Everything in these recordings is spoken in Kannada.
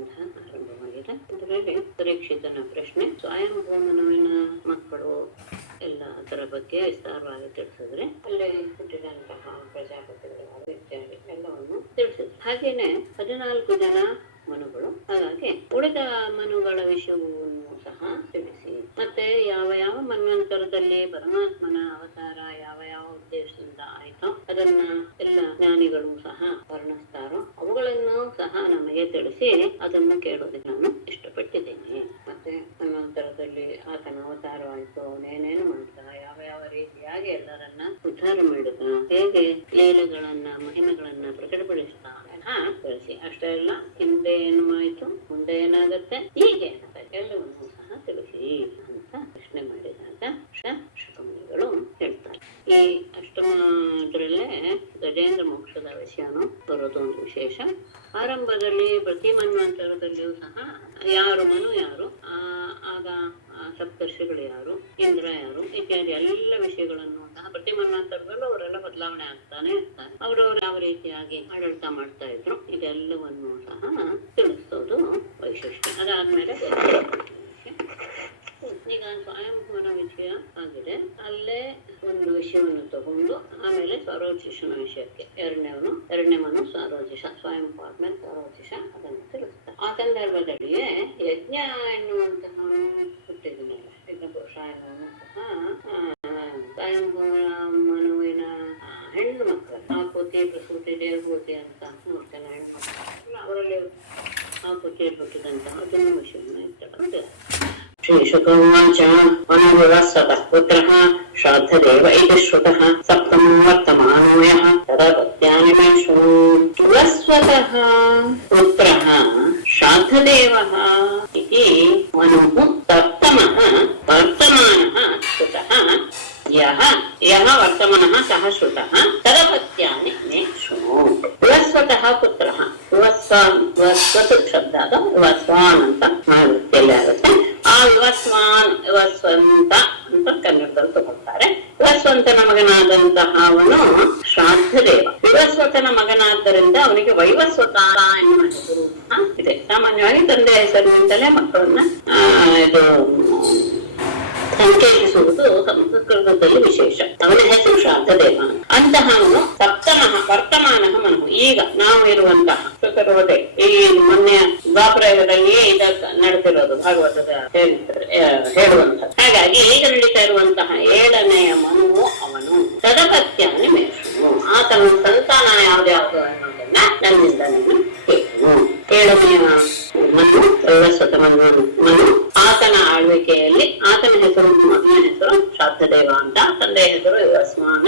ಸಂಬಂಧ ಆರಂಭವಾಗಿದೆ. ಇದರಲ್ಲಿ ಪರೀಕ್ಷಿತನ ಪ್ರಶ್ನೆ, ಸ್ವಯಂಭೂಮನುವಿನ ಮಕ್ಕಳು ಎಲ್ಲ ಅದರ ಬಗ್ಗೆ ವಿಸ್ತಾರವಾಗಿ ತಿಳಿಸಿದ್ರೆ ಅಲ್ಲಿ ಹುಟ್ಟಿದಂತಹ ಪ್ರಜಾಪತಿಗಳು ಇತ್ಯಾದಿ ಎಲ್ಲವನ್ನು ತಿಳಿಸಿದ್ರು. ಹಾಗೇನೆ 14 ಜನ ಮನುಗಳು, ಹಾಗಾಗಿ ಉಳಿದ ಮನುಗಳ ವಿಷಯವನ್ನು ಸಹ ತಿಳಿಸಿ, ಮತ್ತೆ ಯಾವ ಯಾವ ಮನ್ವಂತರದಲ್ಲಿ ಪರಮಾತ್ಮನ ಅವತಾರ ಯಾವ ಯಾವ ಉದ್ದೇಶದಿಂದ ಆಯ್ತೋ ಅದನ್ನ ಎಲ್ಲ ಜ್ಞಾನಿಗಳು ಸಹ ವರ್ಣಿಸ್ತಾರೋ ಅವುಗಳನ್ನು ಸಹ ನಮಗೆ ತಿಳಿಸಿ ಅದನ್ನು ಕೇಳೋದಕ್ಕೆ ನಾನು ಇಷ್ಟಪಟ್ಟಿದ್ದೇನೆ. ಮತ್ತೆ ಮನ್ವಂತರದಲ್ಲಿ ಆತನ ಅವತಾರ ಆಯ್ತು, ಅವನೇನೇನು ಮಾಡ್ತಾ ಯಾವ ಯಾವ ರೀತಿಯಾಗಿ ಎಲ್ಲರನ್ನ ಉದ್ಧಾರ ಮಾಡಿದ, ಹೇಗೆ ಲೀಲೆಗಳನ್ನ ಮಹಿಮೆಗಳನ್ನ ಪ್ರಕಟಪಡಿಸ್ತಾ ತಿಳಿಸಿ. ಅಷ್ಟೇ ಅಲ್ಲ, ಹಿಂದೆ ಏನು ಆಯ್ತು, ಮುಂದೆ ಏನಾಗುತ್ತೆ, ಹೀಗೆ ಎಲ್ಲವನ್ನೂ ಸಹ ತಿಳಿಸಿ ಅಂತ ಪ್ರಶ್ನೆ ಮಾಡಿದಾಗ ಶುಕಮುನಿಗಳು ಹೇಳ್ತಾರೆ. ಈ ಅಷ್ಟಮದ್ರಲ್ಲೇ ಗಜೇಂದ್ರ ಮೋಕ್ಷದ ವಿಷಯನು ಬರೋದು ಒಂದು ವಿಶೇಷ. ಆರಂಭದಲ್ಲಿ ಪ್ರತಿ ಮನ್ವಂತರದಲ್ಲಿಯೂ ಸಹ ಯಾರು ಮನು ಯಾರು, ಆಗ ಸಪ್ತರ್ಷಿಗಳು ಯಾರು, ಇಂದ್ರ ಯಾರು ಇತ್ಯಾದಿ ಎಲ್ಲ ವಿಷಯಗಳನ್ನು ಸಹ ಪ್ರತಿ ಮನ್ವಂತರದಲ್ಲೂ ಅವರೆಲ್ಲ ಬದಲಾವಣೆ ಆಗ್ತಾನೆ ಇರ್ತಾರೆ. ಅವರವರು ಯಾವ ರೀತಿಯಾಗಿ ಆಡಳಿತ ಮಾಡ್ತಾ ಇದ್ರು ಇದೆಲ್ಲವನ್ನು ಸಹ ತಿಳಿಸೋದು ವೈಶಿಷ್ಟ್ಯ. ಅದಾದ್ಮೇಲೆ ಈಗ ಸ್ವಯಂಭೂಮನ ವಿಷಯ ಆಗಿದೆ, ಅಲ್ಲೇ ಒಂದು ವಿಷಯವನ್ನು ತಗೊಂಡು ಆಮೇಲೆ ಸಾರೋಚಿಷನ ವಿಷಯಕ್ಕೆ ಎರಡನೇ ಮನು ಸಾರೋಚಿಷ, ಸ್ವಯಂ ಆದ್ಮೇಲೆ ಸಾರೋಚಿಷ ಅದನ್ನು ತಿಳಿಸ್ತಾರೆ. ಆ ಸಂದರ್ಭದಲ್ಲಿಯೇ ಯಜ್ಞ ಎನ್ನುವಂತಹ ಹುಟ್ಟಿದನಲ್ಲ, ಯಜ್ಞ ಪುರುಷ ಎನ್ನುವನು ಸಹ ಸ್ವಯಂಭೂಮನುವಿನ ಹೆಣ್ಣು ಮಕ್ಕಳು ಆಕೃತಿ ಪ್ರಸೂತಿ ದೇವಭೂತಿ ಅಂತ ನೋಡ್ತಾನೆ. ಹೆಣ್ಣು ಮಕ್ಕಳು ಅವರಲ್ಲಿ ಆಕೃತಿ ಹುಟ್ಟಿದಂತಹ ಅದನ್ನು ವಿಷಯವನ್ನು ಇರ್ತಕ್ಕಂಥ ಶ್ರೀಶುಕವಾಚ ಮನುರ್ವಸ್ವತಃ ಪುತ್ರಃ ಶ್ರಾದ್ದದೇವ ಇತಿ ಶ್ರುತಃ ಸಪ್ತಮೋ ವರ್ತಮಾನೋಯಃ ತದಾ ಪತ್ಯಾನಿ ಮೇ ಶೃಣು. ವಸ್ವತಃ ಪುತ್ರಃ ಶ್ರಾದ್ದದೇವಃ ಇತಿ ಮನುಃ ಸಪ್ತಮಃ ವರ್ತಮಾನಃ ಶ್ರುತಃ ಯಃ ವರ್ತಮಾನಃ ಸಹ ಶ್ರುತಃ ತದಾ ಪತ್ಯಾನಿ ಮೇ ಶೃಣು. ವಿವಸ್ವತಃ ಪುತ್ರಃ, ವಿವಸ್ವತ್ ಶಬ್ದ ವಿವಸ್ವಾನ್ ಅಂತ ವೃತ್ತಿಯಲ್ಲಿ ಆಗುತ್ತೆ. ಆ ವಿವಸ್ವಂತ ಅಂತ ಕನ್ನಡದಲ್ಲಿ ತಗೊಳ್ತಾರೆ. ವಿವಸ್ವಂತನ ಮಗನಾದಂತಹ ಅವನು ಶ್ರಾದ್ದದೇವ. ವಿವಸ್ವತನ ಮಗನಾದ್ದರಿಂದ ಅವನಿಗೆ ವೈವಸ್ವತ ಎನ್ನುವ ಹೆಸರು ಇದೆ. ಸಾಮಾನ್ಯವಾಗಿ ತಂದೆ ಹೆಸರಿನಿಂದಲೇ ಮಕ್ಕಳನ್ನ ಇದು ಸಂಕೇತಿಸುವುದು ಸಂಸ್ಕೃತದಲ್ಲಿ ವಿಶೇಷ. ಅವನ ಹೆಸರು ಶ್ರಾದ್ದದೇವ. ಅಂತಹವನು ಸಪ್ತಮಃ ವರ್ತಮಾನಃ ಮನು, ಈಗ ನಾವು ಇರುವಂತಹ ಶುಕರೋದೆ ಈ ಮೊನ್ನೆ ದ್ವಾಪರಯುಗದಲ್ಲಿಯೇ ಇದಕ್ಕೆ ನಡೆದಿರೋದು ಭಾಗವತದ ಹೇಳುವಂತಹ. ಹಾಗಾಗಿ ಈಗ ನಡೀತಾ ಇರುವಂತಹ 7ನೆಯ ಮನುವು ಅವನು. ತದಪತ್ಯಾನಿ ಮೇಷನು, ಆತನ ಸಂತಾನ ಯಾವ್ದ್ಯಾವ್ದು ಅನ್ನೋದನ್ನ ನನ್ನಿಂದ ನೀನು ಕೇಳು. 7ನೆಯ ಮನು ವೈವಸ್ವತ ಮನು, ಆತನ ಆಳ್ವಿಕೆಯಲ್ಲಿ ಆತನ ಹೆಸರು ಮೊದಲನೇ ಹೆಸರು ಶ್ರಾದ್ದದೇವ ಅಂತ, ತಂದೆಯ ಹೆಸರು ವಿವಸ್ವಾನ.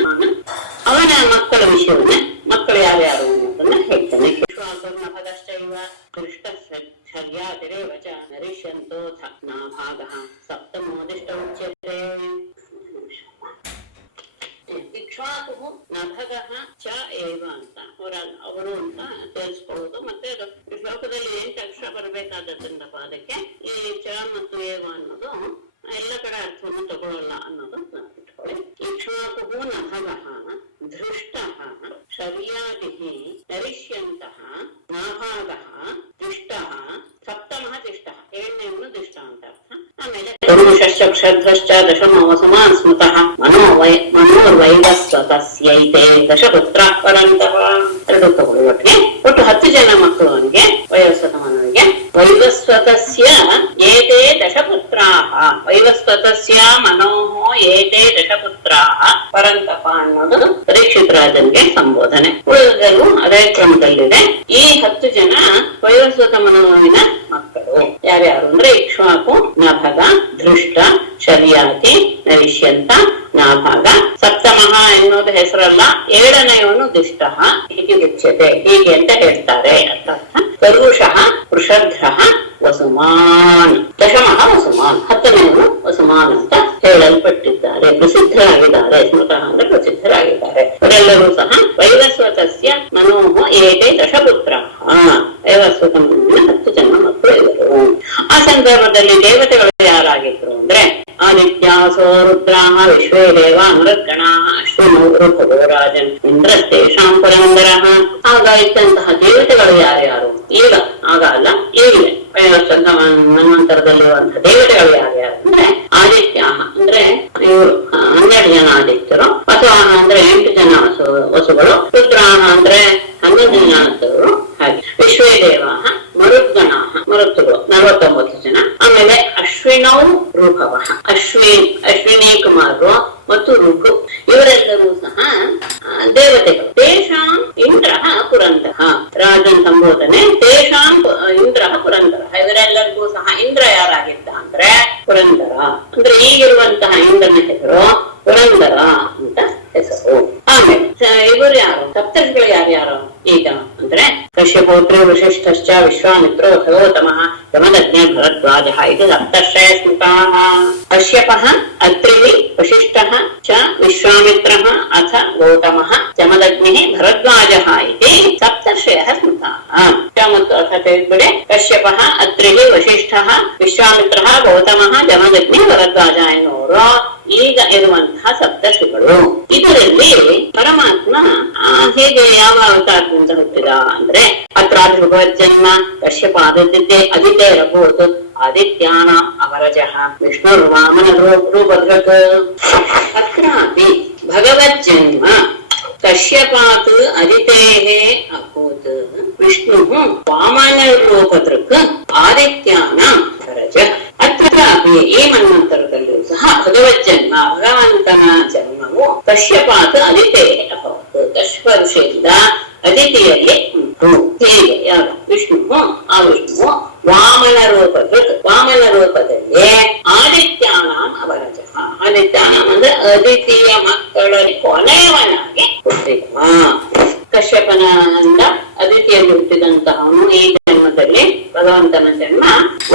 ಅವನ ಮಕ್ಕಳ ವಿಷಯವನ್ನೇ, ಮಕ್ಕಳು ಯಾರ್ಯಾರು ಅನ್ನೋದನ್ನ ಹೇಳ್ತಾನೆ. ಕೃಷ್ಣರ್ಯಾತಿರೇವಚ ನರಿಷ್ಯಂತೋಥ ನಾಭಾಗಃ ಸಪ್ತಮೋದಿಷ್ಟ ಉಚ್ಯತೆ. ಇಕ್ಷ್ವಾಕು ನಭಗಃ ಚ ಏವ ಅಂತ ಅವರು ಅಂತ ತಿಳಿಸ್ಕೊಳ್ಳೋದು. ಮತ್ತೆ ಶ್ಲೋಕದಲ್ಲಿ 8 ಅಕ್ಷರ ಬರಬೇಕಾದದ್ರಿಂದ ಅದಕ್ಕೆ ಈ ಚ ಮತ್ತು ಏವ ಅನ್ನೋದು ಎಲ್ಲ ಕಡೆ ಅರ್ಥವನ್ನು ತಗೊಳ್ಳಲ್ಲ ಅನ್ನೋದು ಇಟ್ಕೊಳ್ಳಿ. ಇಕ್ಷ್ವಾಕು ನಭಗಃ ಧೃಷ್ಟಃ ಶರ್ಯಾತಿಃ ನರಿಷ್ಯಂತಃ ನಾಭಾಗಃ ದಿಷ್ಟಃ ಸಪ್ತಮಃ ದಿಷ್ಟಃ, 7ನೇವನು ದಿಷ್ಟ ಅಂತ ಅರ್ಥ. ಆಮೇಲೆ ಷಷ್ಠಕ್ಷದ್ರಶ್ಚ ದಶಮವಸುಮಾನ್ ಸ್ಮೃತಃ ಮನೋರ್ವೈವಸ್ವತಸ್ಯೈತೆ ದಶಪುತ್ರ ಪರಂತಃ. 2 ತಗೊಳ್ಳಿ ಒಟ್ಟಿಗೆ. ಒಟ್ಟು 10 ಜನ ಮಕ್ಕಳು ಅವನಿಗೆ, ವೈವಸ್ವತ ಮನುವಿಗೆ. ವೈವಸ್ವತಸ್ಯ ಏತೆ ದಶಪುತ್ರಾಃ, ವೈವಸ್ವತಸ್ಯ ಮನೋಃ ಏತೆ ದಶಪುತ್ರಾಃ ಪರಂತಪ ಅನ್ನೋದು ಪರೀಕ್ಷಿತ ರಾಜನಿಗೆ ಸಂಬೋಧನೆ. ಉಳಿದೆಲ್ಲೂ ಅದೇ ಕ್ರಮದಲ್ಲಿದೆ. ಈ 10 ಜನ ವೈವಸ್ವತ ಮನುವಿನ ಮಕ್ಕಳು ಯಾರ್ಯಾರು ಅಂದ್ರೆ ಇಕ್ಷ್ವಾಕು, ನಭಗ, ಧೃಷ್ಟ, ಶರ್ಯಾತಿ, ನರಿಷ್ಯಂತ, ನಾಭಾಗ. ಸಪ್ತಮಃ ಎನ್ನುವುದು ಹೆಸರಲ್ಲ, 7ನೇಯವನು ದಿಷ್ಟಃ ಇತಿ ಉಚ್ಯತೆ, ಹೀಗೆ ಅಂತ ಹೇಳ್ತಾರೆ ಅಂತ ಅರ್ಥ. ಕರುಷಃ ವೃಷಧ್ರಃ ವಸುಮಾನ್, ದಶಮಃ ವಸುಮಾನ್, 10ನೇವನು ವಸುಮಾನ್ ಅಂತ ಹೇಳಲ್ಪಟ್ಟಿದ್ದಾರೆ, ಪ್ರಸಿದ್ಧರಾಗಿದ್ದಾರೆ. ಸ್ಮೃತಃ ಅಂದ್ರೆ ಪ್ರಸಿದ್ಧರಾಗಿದ್ದಾರೆ. ಅವರೆಲ್ಲರೂ ಸಹ ವೈವಸ್ವತಸ್ಯ ಮನೋಃ ಏತೆ ದಶಪುತ್ರಃ, ವೈವಸ್ವತ ಮನುವಿನ 10 ಜನ ಮಕ್ಕಳು ಇವರು. ಆ ಸಂದರ್ಭದಲ್ಲಿ ದೇವತೆಗಳು ಯಾರಾಗಿದ್ರು ಅಂದ್ರೆ ಆದಿತ್ಯಾಸೋ ರುದ್ರಾಃ ವಿಶ್ವೇ ದೇವ ಅಮೃತಗಣಾಃ ಅಶ್ವಿನೋ ಋತವೋ ರಾಜನ್ ಇಂದ್ರಸ್ತೇಷಾಂ ಪುರಂದರಃ. ಆಗ ಇದ್ದಂತಹ ದೇವತೆಗಳು ಯಾರ್ಯಾರು, ಈಗ ಆಗ ಅಲ್ಲ ಈಗಲೇ ಮನ್ವಂತರದಲ್ಲಿರುವಂತಹ ದೇವತೆಗಳು ಯಾರ್ಯಾರು ಅಂದ್ರೆ ಆದಿತ್ಯ ಅಂದ್ರೆ ಇವರು 12 ಜನ ಆದಿತ್ಯರು, ವಸುವಾಹ ಅಂದ್ರೆ 8 ಜನ ವಸುಗಳು, ರುದ್ರಾಹ ಅಂದ್ರೆ 11 ಜನ ಅಸುರರು, ಹಾಗೆ ವಿಶ್ವೇ ದೇವಾಹ ಮರುದ್ಗಣಾಹ ಮರುತ್ತುಗಳು 49 ಜನ. ಆಮೇಲೆ ಅಶ್ವಿನೌ ಋಭವ ಅಶ್ವಿನಿ ಕುಮಾರರು ಮತ್ತು ಋಘು ಇವರೆಲ್ಲರೂ ಸಹ ದೇವತೆಗಳು. ತೇಷಾಂ ಇಂದ್ರ ಪುರಂದರ, ರಾಜನ್ ಸಂಬೋಧನೆ ತೇಷಾಂ ಇಂದ್ರ ಪುರಂದರ, ಇವರೆಲ್ಲರಿಗೂ ಸಹ ಇಂದ್ರ ಯಾರಾಗಿದ್ದ ಅಂದ್ರೆ ಪುರಂದರ. ಅಂದ್ರೆ ಈಗಿರುವಂತಹ ಇಂದ್ರನ ಹೆಸರು ಪುರಂದರ ಅಂತ ಹೆಸರು. ಆಮೇಲೆ ಇವರು ಯಾರು ಸಪ್ತರ್ಷಿಗಳು ಯಾರ್ಯಾರು ಈಗ ಅಂದ್ರೆ ಕಶ್ಯಪೋತ್ರಿ ವಶಿಷ್ಠಶ್ಚ ವಿಶ್ವಾಮಿತ್ರೋ ಸರ್ವೋತ್ತಮಃ ಜಮದಗ್ನಿ ಭರದ್ವಾಜ ಇದು ಸಪ್ತರ್ಷಯ ಸ್ಮೃತಾಃ. ಕಶ್ಯಪಃ ಅತ್ರಿ ವಶಿಷ್ಠಃ ಚ ವಿಶ್ವಾಮಿತ್ರಃ ಅಥ ಗೌತಮಃ ಜಮದಗ್ನಿ ಭರದ್ವಾಜ ಇತಿ ಸಪ್ತರ್ಷಯಃ ಸ್ಮೃತಾಃ. ಮತ್ತು ಅರ್ಥ ತಿಳಿದ್ಬಿಡಿ. ಕಶ್ಯಪಃ ಅತ್ರಿ ವಶಿಷ್ಠಃ ವಿಶ್ವಾಮಿತ್ರಃ ಗೌತಮಃ ಜಮದಗ್ನಿ ಭರದ್ವಾಜ ಎನ್ನುವರು ಈಗ ಇರುವಂತಹ ಸಪ್ತರ್ಷಿಗಳು. ಇದರಲ್ಲಿ ಪರಮಾತ್ಮ ಹೇಗೆ ಯಾವ ಅವತಾರದಿಂದ ಹುಟ್ಟಿದ ಅಂದ್ರೆ ಅತ್ರಾಧಿರ್ಭವಜ್ಜನ್ಮ ಕಶ್ಯಪ ಆದಿತ್ಯ ಇರಬಹುದು, ಆದಿತ್ಯಾನ ಅವರಜಃ ವಿಷ್ಣುರ್ವಾಮನ ರೂಪಧೃಕ್. ಅತ್ರಾಪಿ ಭಗವಜ್ಜನ್ಮ ಕಶ್ಯಪಾತ್ ಅದಿತೇಃ ಅಭೂತ್ ವಿಷ್ಣು ವಾಮನ ರೂಪಧೃಕ್ ಆದಿತ್ಯಾನ ಅವರಜಃ. ಅತ್ರಾಪಿ ಈ ಮನ್ವಂತರದಲ್ಲೂ ಸಹ ಭಗವಜ್ಜನ್ಮ ಭಗವಂತನ ಜನ್ಮವು ಕಶ್ಯಪಾತ್ ಅದಿತೇಃ ಅಭೂತ್, ಕಶ್ಯಪ ಋಷಿಯಿಂದ ಅದಿತಿಯಲ್ಲಿ ಉಂಟು. ಹೇಗೆ ಯಾರು ವಿಷ್ಣು, ಆ ವಿಷ್ಣು ವಾಮನ ರೂಪದಲ್ಲಿ ಆದಿತ್ಯಾನಾಂ ಅವರಜಃ, ಆದಿತ್ಯಾನಾಂ ಅಂದ್ರೆ ಅದಿತಿಯ ಮಕ್ಕಳಲ್ಲಿ ಕೊನೆಯವನಾಗಿ ಹುಟ್ಟಿದ. ಕಶ್ಯಪನಿಂದ ಅದಿತಿಯಲ್ಲಿ ಹುಟ್ಟಿದಂತಹವನು ಈ ಜನ್ಮದಲ್ಲಿ ಭಗವಂತನ ಜನ್ಮ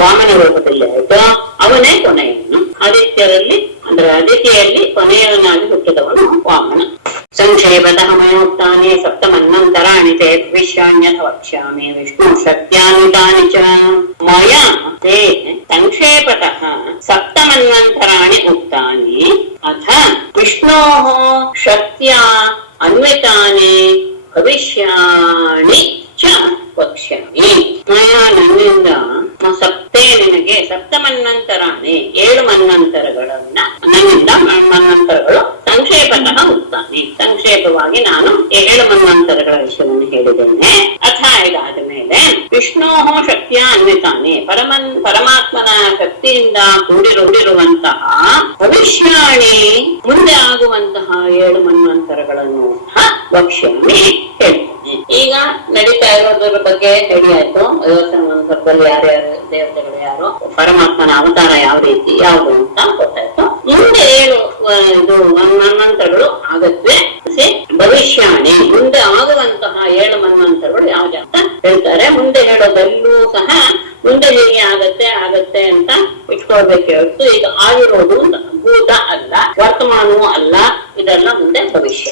ವಾಮನ ರೂಪದಲ್ಲಿ ಆಯ್ತು, ಅವನೇ ಕೊನೆಯವನು. ಆದಿತ್ಯರಲ್ಲಿ ಅಂದ್ರೆ ಅದಿತಿಯಲ್ಲಿ ಕೊನೆಯವನಾಗಿ ಹುಟ್ಟಿದವನು ವಾಮನ. ಸಂಕ್ಷೇಪತಃ ಮಯೋಕ್ತಾನಿ ಸಪ್ತಮನ್ವಂತರಾಣಿ ತೇ ಭವಿಷ್ಯಾಣ್ಯಥ ವಕ್ಷ್ಯಾಮಿ ವಿಷ್ಣು ಶಕ್ತ್ಯಾನ್ವಿತಾನಿ ಚ. ಮಯಾ ತೇ ಸಂಕ್ಷೇಪತಃ ಸಪ್ತಮನ್ವಂತರಾಣಿ ಉಕ್ತಾನಿ ಅಥ ವಿಷ್ಣೋಃ ಶಕ್ತ್ಯಾ ಅನ್ವಿತಾನಿ ಭವಿಷ್ಯಾಣಿ ಚ ವಕ್ಷ್ಯಾಮಿ. ಮಯಾ ನನ್ನಿಂದ ಸಪ್ತೇ ನಿನಗೆ ಸಪ್ತಮನ್ವಂತರಾಣಿ 7 ಮನ್ವಂತರಗಳನ್ನ ನನ್ನಿಂದ ಮನ್ವಂತರಗಳು ಸಂಕ್ಷೇಪತಃ ಉಕ್ತಾನಿ, ಸಂಕ್ಷೇಪವಾಗಿ ನಾನು 7 ಮನ್ವಂತರಗಳ ವಿಷಯವನ್ನು ಹೇಳಿದ್ದೇನೆ. ಅಥ ಇದಾದ ಮೇಲೆ ವಿಷ್ಣೋ ಶಕ್ತಿಯ ಅನ್ವಿತಾನೆ ಪರಮಾತ್ಮನ ಶಕ್ತಿಯಿಂದ ಕೂಡಿರುವಂತಹ ಭವಿಷ್ಯಾಣಿ ಮುಂದೆ ಆಗುವಂತಹ 7 ಮನ್ವಂತರಗಳನ್ನು ವಕ್ಷ್ಯಾಮಿ ಹೇಳ್ತೇನೆ. ಈಗ ನಡೀತಾ ಇರೋದ್ರ ಬಗ್ಗೆ ಹೇಳಿ ಆಯ್ತು. ಮನ್ವಂತರದಲ್ಲಿ ಯಾರ್ಯಾರು ದೇವತೆಗಳು ಯಾರು, ಪರಮಾತ್ಮನ ಅವತಾರ ಯಾವ ರೀತಿ ಯಾವುದು ಅಂತ ಗೊತ್ತಾಯ್ತು. ಮುಂದೆ 7 ಮನ್ವಂತರಗಳು ಆಗತ್ವೆ. ಭವಿಷ್ಯಾಣಿ ಮುಂದೆ ಆಗುವಂತಹ 7 ಮನ್ವಂತರಗಳು ಯಾವ್ದು ಅಂತ ಹೇಳ್ತಾರೆ. ಮುಂದೆ ಹೇಳೋದಲ್ಲೂ ಸಹ ಮುಂದೆ ಹೀಗೆ ಆಗತ್ತೆ ಅಂತ ಇಟ್ಕೊಳ್ಬೇಕೆ ಹೊರತು ಈಗ ಆಗಿರೋದು ಭೂತ ಅಲ್ಲ, ವರ್ತಮಾನವೂ ಅಲ್ಲ, ಇದೆಲ್ಲ ಮುಂದೆ ಭವಿಷ್ಯ.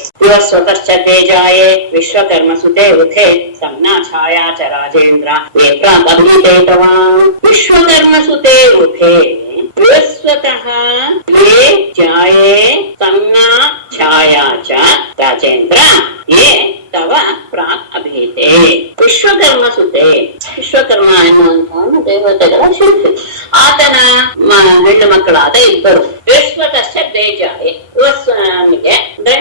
ಸ್ವತಶ್ಚ ತೇಜಾಯೇ ವಿಶ್ವಕರ್ಮ ಸುತೆ ವೃಥೆ ಸಂಜ್ಞಾ ಛಾಯಾ ಚ ರಾಜೇಂದ್ರ ವಿಶ್ವಕರ್ಮ ಸುತೆ ವೃಥೆ ಸ್ವತಃ ಯೇ ಜಾಯೇ ಸಂಜ್ಞಾ ಛಾಯಾ ಚ ರಾಜೇಂದ್ರ ಯೇ ತವ ಪ್ರಾಕ್ ಅಭೀತೆ. ವಿಶ್ವಕರ್ಮ ಸುತೆ, ವಿಶ್ವಕರ್ಮ ಎನ್ನುವಂತಹ ದೇವತೆಗಳ ಶಿಲ್ಪಿ, ಆತನ ಹೆಣ್ಣು ಮಕ್ಕಳಾದ 2 ವಿಶ್ವತಶ್ಚ ತೇಜಾಯೇ ವಿಶ್ವನಿಗೆ ಅಂದ್ರೆ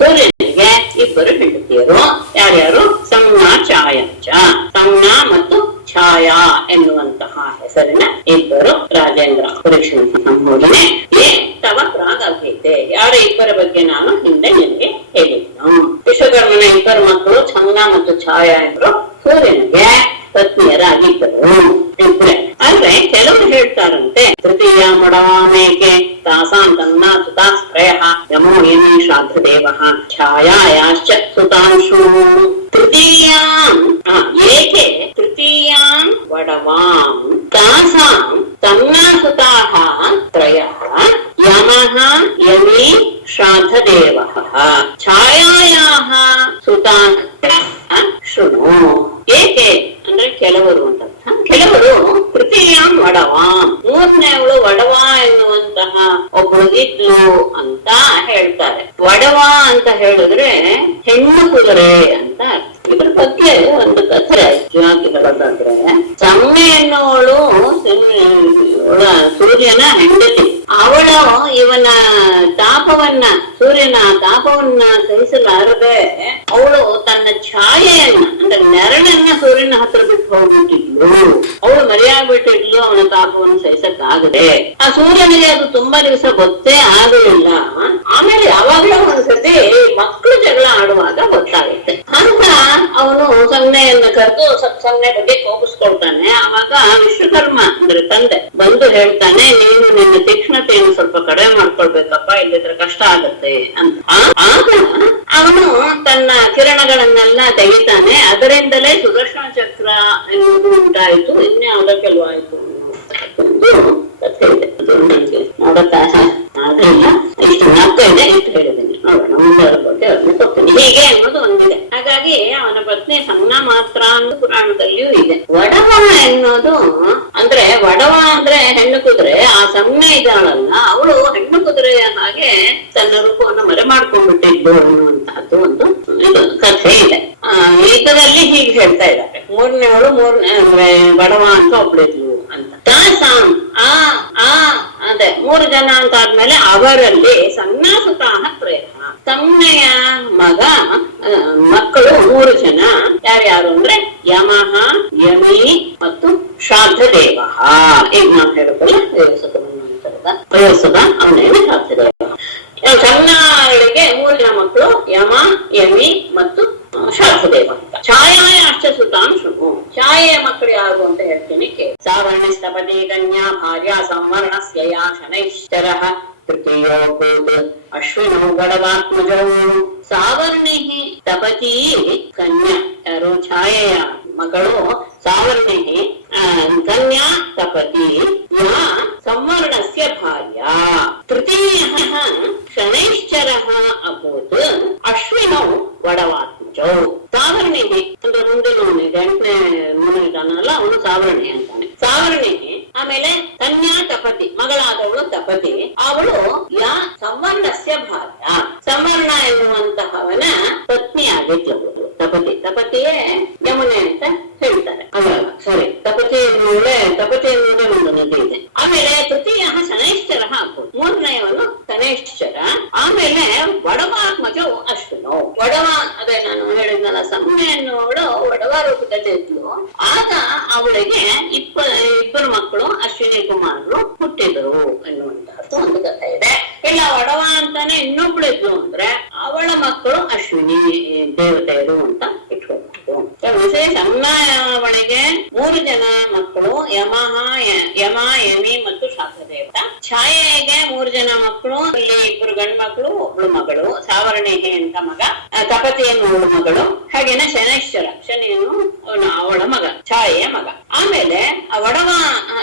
ಸೂರ್ಯನಿಗೆ 2 ಹೆಂಡತಿಯರು. ಯಾರ್ಯಾರು? ಸಂಜ್ಞಾ ಛಾಯಾ ಚ, ಸಂಜ್ಞಾ ಮತ್ತು ಛಾಯಾ ಎನ್ನುವಂತಹ ಹೆಸರಿನ 2 ರಾಜೇಂದ್ರ ಪರೀಕ್ಷೆ ಸಂಬೋಧನೆ. ಏ ತವ ಪ್ರಾಗ್ ಅಭೀತೆ, ಯಾರ 2 ಬಗ್ಗೆ ನಾನು ಹಿಂದೆ ನಿನಗೆ ಹೇಳಿದ್ದನು. ವಿಶ್ವಕರ್ಮನ 2 ಮಕ್ಕಳು ಸಂಜ್ಞಾ ಮತ್ತು ಛಾಯಾ ಎಂದ್ರು ಸೂರ್ಯನಿಗೆ ಪತ್ನಿಯರಾಗಿದ್ದರು. ಆದ್ರೆ ಕೆಲವರು ಹೇಳ್ತಾರಂತೆ ತೃತೀಯ ಮಡವಾಮೇಕೆ ತಾಸಾಂ ತನ್ನ ಸುತಾಸ್ತ್ರಯ ಯಮೋ ಯಮಿ ಶ್ರಾದ್ಧ ದೇವಃ ಛಾಯಾಯಾಶ್ಚ ಸುತಾಂಶು. ತೃತೀಯಾಂ ಏಕೆ ತೃತೀಯಾಂ ವಡವಾಂ ತಾಸಾಂ ತನ್ನ ಸುತಾಃ ತ್ರಯಃ ಯಮಃ ಯಮಿ ಶ್ರಾದ್ಧ ದೇವಃ ಛಾಯಾಯಾಃ ಸುತಾಃ ಶೃಣು. ಏಕೆ ಅಂದ್ರೆ ಕೆಲವರು ಅಂತ, ಕೆಲವರು ತೃತೀಯಾಂ ವಡವಾಂ 3ನೇ ಅವಳು ವಡವ ಎನ್ನುವಂತಹ ಒಬ್ಬಳು ಇದ್ಲು ಅಂತ ಹೇಳ್ತಾರೆ. ವಡವ ಅಂತ ಹೇಳಿದ್ರೆ ಹೆಣ್ಣು ಕುದುರೆ ಅಂತ ಅರ್ಥ. ಇದ್ರ ಬಗ್ಗೆ ಒಂದು ಕಥೆ ನಿಜವಾಗಿ ಹೇಳೋದಾದ್ರೆ, ಸಮ್ನೆ ಎನ್ನುವಳು ಸೂರ್ಯನ ಹೆಂಡತಿ. ಅವಳು ಇವನ ತಾಪವನ್ನ, ಸೂರ್ಯನ ತಾಪವನ್ನ ಸಹಿಸಲಾರದೆ ಅವಳು ತನ್ನ ಛಾಯೆಯನ್ನ ಅಂದ್ರೆ ನೆರಳನ್ನ ಸೂರ್ಯನ ಹತ್ರ ಬಿಟ್ಟು ಹೋಗ್ಬಿಟ್ಟಿದ್ಲು. ಅವಳು ಮರೆಯಾಗ್ಬಿಟ್ಟಿದ್ಲು ಅವನ ತಾಪವನ್ನು ಸಹಿಸಕ್ಕಾಗದೆ. ಆ ಸೂರ್ಯನಿಗೆ ಅದು ತುಂಬಾ ದಿವಸ ಗೊತ್ತೇ ಆಗಲಿಲ್ಲ. ಆಮೇಲೆ ಯಾವಾಗ್ಲೂ ಒಂದ್ಸತಿ ಮಕ್ಕಳು ಜಗಳ ಆಡುವಾಗ ಗೊತ್ತಾಗುತ್ತೆ ಅಂತ ಅವನು ಸೊನ್ನೆಯನ್ನ ಕರೆದು ಸೊನ್ನೆ ಬಗ್ಗೆ ಕೋಪಿಸ್ಕೊಳ್ತಾನೆ. ಆವಾಗ ವಿಶ್ವಕರ್ಮ ಅಂದ್ರೆ ತಂದೆ ಬಂದು ಹೇಳ್ತಾನೆ, ನೀನು ನಿನ್ನ ತೀಕ್ಷ್ಣತೆಯನ್ನು ಸ್ವಲ್ಪ ಕಡಿಮೆ ಮಾಡ್ಕೊಳ್ಬೇಕಪ್ಪ, ಇಲ್ಲಿದ್ರೆ ಕಷ್ಟ ಆಗತ್ತೆ ಅಂತ. ಆಗ ಅವನು ತನ್ನ ಕಿರಣಗಳನ್ನೆಲ್ಲ ತೆಗಿತಾನೆ. ಅದರಿಂದಲೇ ಸುದರ್ಶನ ಚಕ್ರ ಎನ್ನುವುದು ಉಂಟಾಯಿತು. ಇನ್ಯಾವುದೋ ಕೆಲವಾಯ್ತು ಕಥೆ ಇದೆ. ನನಗೆ ನೋಡತ್ತಾ ಆದ್ರಿಂದ ಇಷ್ಟು ನಾಲ್ಕು ಇದೆ, ಇಷ್ಟು ಹೇಳಿದ್ದೀನಿ. ನೋಡೋಣ ಮುಂದೆ ಬಗ್ಗೆ ಹೋಗ್ತೀನಿ. ಹೀಗೆ ಅನ್ನೋದು ಒಂದಿದೆ. ಹಾಗಾಗಿ ಅವನ ಪತ್ನಿ ಸಣ್ಣ ಮಾತ್ರ ಅನ್ನೋ ಪುರಾಣದಲ್ಲಿಯೂ ಇದೆ. ವಡವ ಎನ್ನುವುದು ಅಂದ್ರೆ, ವಡವ ಅಂದ್ರೆ ಹೆಣ್ಣು ಕುದುರೆ. ಆ ಸಣ್ಣ ಇದ್ದಾಳಲ್ಲ ಅವಳು ಹೆಣ್ಣು ಕುದುರೆಯ ಹಾಗೆ ತನ್ನ ರೂಪವನ್ನು ಮರೆ ಮಾಡ್ಕೊಂಡ್ಬಿಟ್ಟಿದ್ದು ಅನ್ನುವಂತಹದ್ದು ಒಂದು ಕಥೆ ಇದೆ. ಇದರಲ್ಲಿ ಹೀಗೆ ಹೇಳ್ತಾ ಇದ್ದಾರೆ, ಮೂರನೇವಳು ಬಡವ ಅಂತ ಒಬ್ಳಿದ್ಲು ಅಂತ. ಅದೇ 3 ಜನ ಅಂತ ಆದ್ಮೇಲೆ ಅವರಲ್ಲಿ ಸನ್ನಾಸುತಾಹ ಪ್ರೇಮ, ತಮ್ಮನೆಯ ಮಕ್ಕಳು 3 ಜನ. ಯಾರ್ಯಾರು ಅಂದ್ರೆ ಯಮಃ, ಯಮಿ ಮತ್ತು ಶ್ರಾದ್ದದೇವ. ಈಗ ನಾವು ಹೇಳೋದಲ್ಲ ವಯೋಸದ ಅವನೇನು ಶ್ರಾದ್ದದೇವ. ಸಣ್ಣಗಳಿಗೆ 3 ಜನ ಮಕ್ಕಳು ಯಮ, ಯಮಿ ಮತ್ತು ಶ್ರಾದ್ದದೇವ ಅಂತ. ಛಾಯಾಯ ಅಷ್ಟಸುತಾಂ ಶುಭು. ಛಾಯೆಯ ಮಕ್ಕಳು ಯಾರು ಅಂತ ಹೇಳ್ತೀನಿ ಕೇಳಿ. ಸಾವರ್ಣಿಸ್ತಪತಿ ಕನ್ಯಾ ಭಾರ್ಯ ಸಂವರ್ಣಸ್ಯ ಯಾ ಶನೈಶ್ಚರಃ ತೃತೀಯೋ ಭೂತ್ ಅಶ್ವಿನೋ ಗಣವಾತ್ಮಜೌ. ಸಾವರ್ಣಿ ತಪತಿ ಕನ್ಯಾ ಯಾರು? ಛಾಯೆಯ ಮಗಳು ಸಾವರ್ಣಿ ಕನ್ಯಾ ತಪತಿ ಯಾ ಸಂವರ್ಣಸ್ಯ ಭಾರ್ಯ. ತೃತೀಯಃ ಶನೈಶ್ಚರಃ ಅಭೂತ್ ಅಶ್ವಿನೌ ವಡವಾತ್ಮಜೌ. ಸಾವರ್ಣಿ ಅಂದ್ರೆ ಮುಂದಿನವನು, 8ನೇ ಮುನಿದಾನಲ್ಲ ಅವನು ಸಾವರ್ಣಿ ಅಂತಾನೆ. ಸಾವರ್ಣಿ ಆಮೇಲೆ ಕನ್ಯಾ ತಪತಿ, ಮಗಳಾದವಳು ತಪತಿ. ಅವಳು ಯಾ ಸಂವರ್ಣಸ್ಯ ಭಾರ್ಯ, ಸಂವರ್ಣ ಎನ್ನುವಂತಹವನ ಪತ್ನಿ ಆಗಿದ್ಲು ತಪತಿ. ತಪತಿಯೇ ಯಮುನೆ ಅಂತ ಹೇಳ್ತಾರೆ. ಸಾರಿ, ತಪತಿ ಎನ್ನುವುದೇ ಒಂದು ನದಿ ಇದೆ. ಆಮೇಲೆ ತೃತೀಯ ಶನೈಶ್ಚರ ಆಗ್ಬೋದು, 3ನೇಯವನು ಶನೈಶ್ಚರ. ಆಮೇಲೆ ವಡವಾತ್ಮಜೌ ಅಶ್ವಿನೋ. ವಡವ ಅದೇ ನಾನು ಹೇಳಿದ್ನಲ್ಲ, ಸಮ್ನೆ ಎನ್ನುವಳು ವಡವ ರೂಪದಲ್ಲಿ ಇದ್ಲು. ಆಗ ಅವಳಿಗೆ ಇಬ್ಬರು ಮಕ್ಕಳು ಅಶ್ವಿನಿ ಕುಮಾರರು ಹುಟ್ಟಿದರು ಎನ್ನುವಂತಹದ್ದು ಒಂದು ಕಥೆ ಇದೆ. ಇಲ್ಲ ವಡವ ಅಂತಾನೆ ಇನ್ನೊಬ್ಳು ಇದ್ಲು ಅಂದ್ರೆ ಅವಳ ಮಕ್ಕಳು ಅಶ್ವಿನಿ ದೇವತೆಯರು ಅಂತ ಇಟ್ಕೊಳ್ಬಹುದು. ವಿಶೇಷ ಅವಳಿಗೆ 3 ಜನ ಮಕ್ಕಳು, ಯಮ, ಯಮಿ ಮತ್ತು ಶ್ರಾದ್ದದೇವ. ಛಾಯೆಗೆ 3 ಜನ ಮಕ್ಕಳು, ಇಲ್ಲಿ 2 ಗಂಡು ಮಕ್ಕಳು, ಒಬ್ಳು ಮಗಳು ಸಾವರ್ಣಿ ಅಂತ ಮಗ, ತಪತಿ ಎನ್ನುವಳು ಮಗಳು. ಹಾಗೇನೆ ಶನೈಶ್ಚರ, ಶನಿಯನ್ನು ಅವಳ ಮಗ, ಛಾಯೆಯ ಮಗ. ಆಮೇಲೆ ವಡವ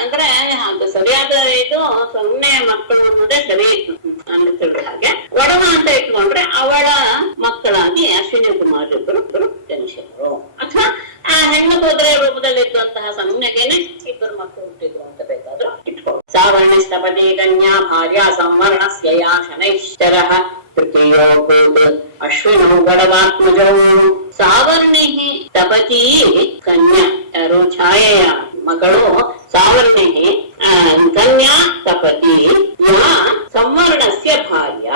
ಅಂದ್ರೆ ಅದು ಸರಿಯಾದ ಇದು 0 ಮಕ್ಕಳು ಅನ್ನೋದೇ ಸರಿ ಇತ್ತು ಅಂತ ತಿಳಿದ ಹಾಗೆ. ವಡವ ಅಂತ ಇಟ್ಕೊಂಡ್ರೆ ಅವಳ ಮಕ್ಕಳಾಗಿ ಅಶ್ವಿನಿ ಕುಮಾರ್ ಇಬ್ಬರು ಜನಿಸಿದರು. ಅಥವಾ ಆ ಹೆಣ್ಣು ಕುದುರೆ ರೂಪದಲ್ಲಿ ಇದ್ದಂತಹ ಸಮ್ಯಗೇನೆ 2 ಮಕ್ಕಳು ಹುಟ್ಟಿದ್ರು ಅಂತ ಬೇಕಾದ್ರೂ ಇಟ್ಕೊಳ್ಳಿ. ಸಾವರ್ಣಿಸ್ತಪತಿ ಕನ್ಯಾ ಭಾರ್ಯ ಸಂವರ್ಣಸ್ಯ ಯಾ ಶನೈಶ್ಚರಃ ತೃತೀಯೋ ಭೂತ್ ಅಶ್ವಿನೋ ಗಣವಾತ್ಮಜೌ. ಸಾವರ್ಣಿ ತಪತಿ ಕನ್ಯಾ ಯಾರು? ಛಾಯೆಯ ಮಗಳು ಸಾವರ್ಣಿ ಕನ್ಯಾ ತಪತಿ ಯಾ ಸಂವರ್ಣಸ್ಯ ಭಾರ್ಯ.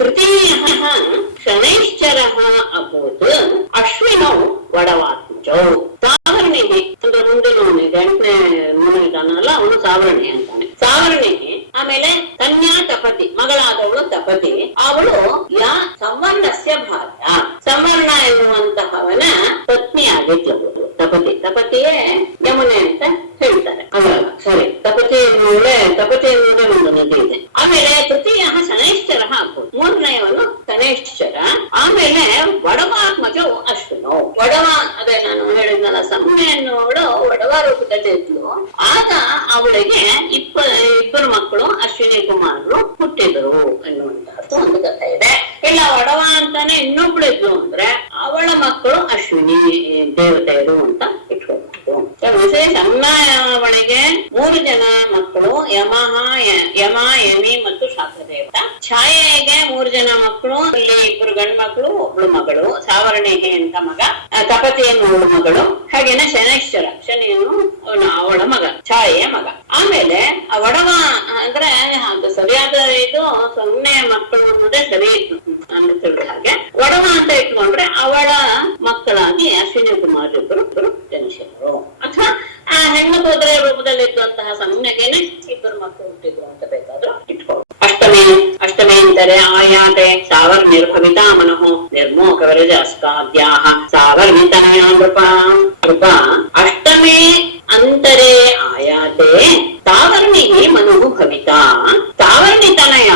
ತೃತೀಯಃ ಶನೈಶ್ಚರಃ ಅಭೂತ್ ಅಶ್ವಿನೌ ವಡವಾತ್ಮಜೌ. ಸಾವರ್ಣಿ ಅಂದ್ರೆ ಮುಂದಿನವನು, 8ನೇ ಮುನಿದಾನಲ್ಲ ಅವನು ಸಾವರ್ಣಿ ಅಂತಾನೆ. ಸಾವರ್ಣಿ ಆಮೇಲೆ ಕನ್ಯಾ ತಪತಿ, ಮಗಳಾದವಳು ತಪತಿ. ಅವಳು ಯಾ ಸಂವರ್ಣಸ್ಯ ಭಾರ್ಯ, ಸಂವರ್ಣ ಎನ್ನುವಂತಹವನ ಪತ್ನಿ ಆಗಿದ್ಲು ತಪತಿ. ತಪತಿಯೇ ಯಮುನೆ ಅಂತ ಹೇಳ್ತಾರೆ. ಸಾರಿ, ತಪತಿ ಎನ್ನುವುದೇ ಒಂದು ನದಿ ಇದೆ. ಆಮೇಲೆ ತೃತೀಯ ಶನೈಶ್ಚರ ಆಗ್ಬೋದು, 3ನೇಯವನು ಶನೈಶ್ಚರ. ಆಮೇಲೆ ವಡವಾತ್ಮಜೌ ಅಶ್ವಿನೋ. ವಡವ ಅದೇ ನಾನು ಹೇಳಿದ್ನಲ್ಲ, ಸಮ್ನೆ ಎನ್ನುವಳು ವಡವ ರೂಪದಲ್ಲಿ ಇದ್ಲು. ಆಗ ಅವಳಿಗೆ ಇಬ್ಬರು ಮಕ್ಕಳು ಅಶ್ವಿನಿ ಕುಮಾರರು ಹುಟ್ಟಿದರು ಎನ್ನುವಂತಹದ್ದು ಒಂದು ಕಥೆ ಇದೆ. ಇಲ್ಲ ವಡವ ಅಂತಾನೆ ಇನ್ನೊಬ್ಳು ಇದ್ಲು ಅಂದ್ರೆ ಅವಳ ಮಕ್ಕಳು ಅಶ್ವಿನಿ ದೇವತೆಯರು ಅಂತ ಇಟ್ಕೊಳ್ಬಹುದು. ವಿಶೇಷ ಅವಳಿಗೆ 3 ಜನ ಮಕ್ಕಳು, ಯಮ, ಯಮಿ ಮತ್ತು ಶಾಖದೇವತ. ಛಾಯೆಗೆ 3 ಜನ ಮಕ್ಕಳು, ಅಲ್ಲಿ 2 ಗಂಡು ಮಕ್ಕಳು, 1 ಮಗಳು, ಸಾವರ್ಣಿಹೆ ಅಂತ ಮಗ, ತಪತಿಯನ್ನು 1 ಮಗಳು, ಹಾಗೇನೆ ಶನೈಶ್ಚರ, ಶನಿಯನ್ನು ಅವಳ ಮಗ, ಛಾಯೆಯ ಮಗ. ಆಮೇಲೆ ಒಡವ ಅಂದ್ರೆ ಸರಿಯಾದ ಇದು ಸೊನ್ನೆಯ ಮಕ್ಕಳು ಅನ್ನೋದೇ ಸರಿ ಇತ್ತು ಅಂತ ತಿಳಿದ ಹಾಗೆ, ಒಡವ ಅಂತ ಇಟ್ಕೊಂಡ್ರೆ ಅವಳ ಮಕ್ಕಳಾಗಿ ಅಶ್ವಿನಿ ಕುಮಾರ್ ಇಬ್ಬರು ಜನಿಸಿದರು. ಅಥವಾ ಹೆಣ್ಣು ಹೋದ್ರೆ ರೂಪದಲ್ಲಿ ಇದ್ದಂತಹ ಸೌಮ್ಯಗೇನೆ 2 ಮಕ್ಕಳು ಹುಟ್ಟಿದ್ರು ಅಂತ ಬೇಕಾದ್ರೂ ಇಟ್ಕೊಳ್ಳು. ಅಷ್ಟಮಿ ಅಂತಾರೆ ಆಯಾತೆ ಸಾವರ್ಣಿರ್ಭವಿತಾ ಮನೋಹೋ ನಿರ್ಮೋಕ ವಿರಜಾಸ್ಕಾದ್ಯಾಹ ಸಾವರ್ಣಿತನಯ ನೃಪ. ಅಷ್ಟಮೇ ಅಂತರೆ ಆಯಾತೆ ತಾವರ್ಣಿ ಮನುಃ ಭವಿತಾ ತಾವರ್ಣಿತನಯ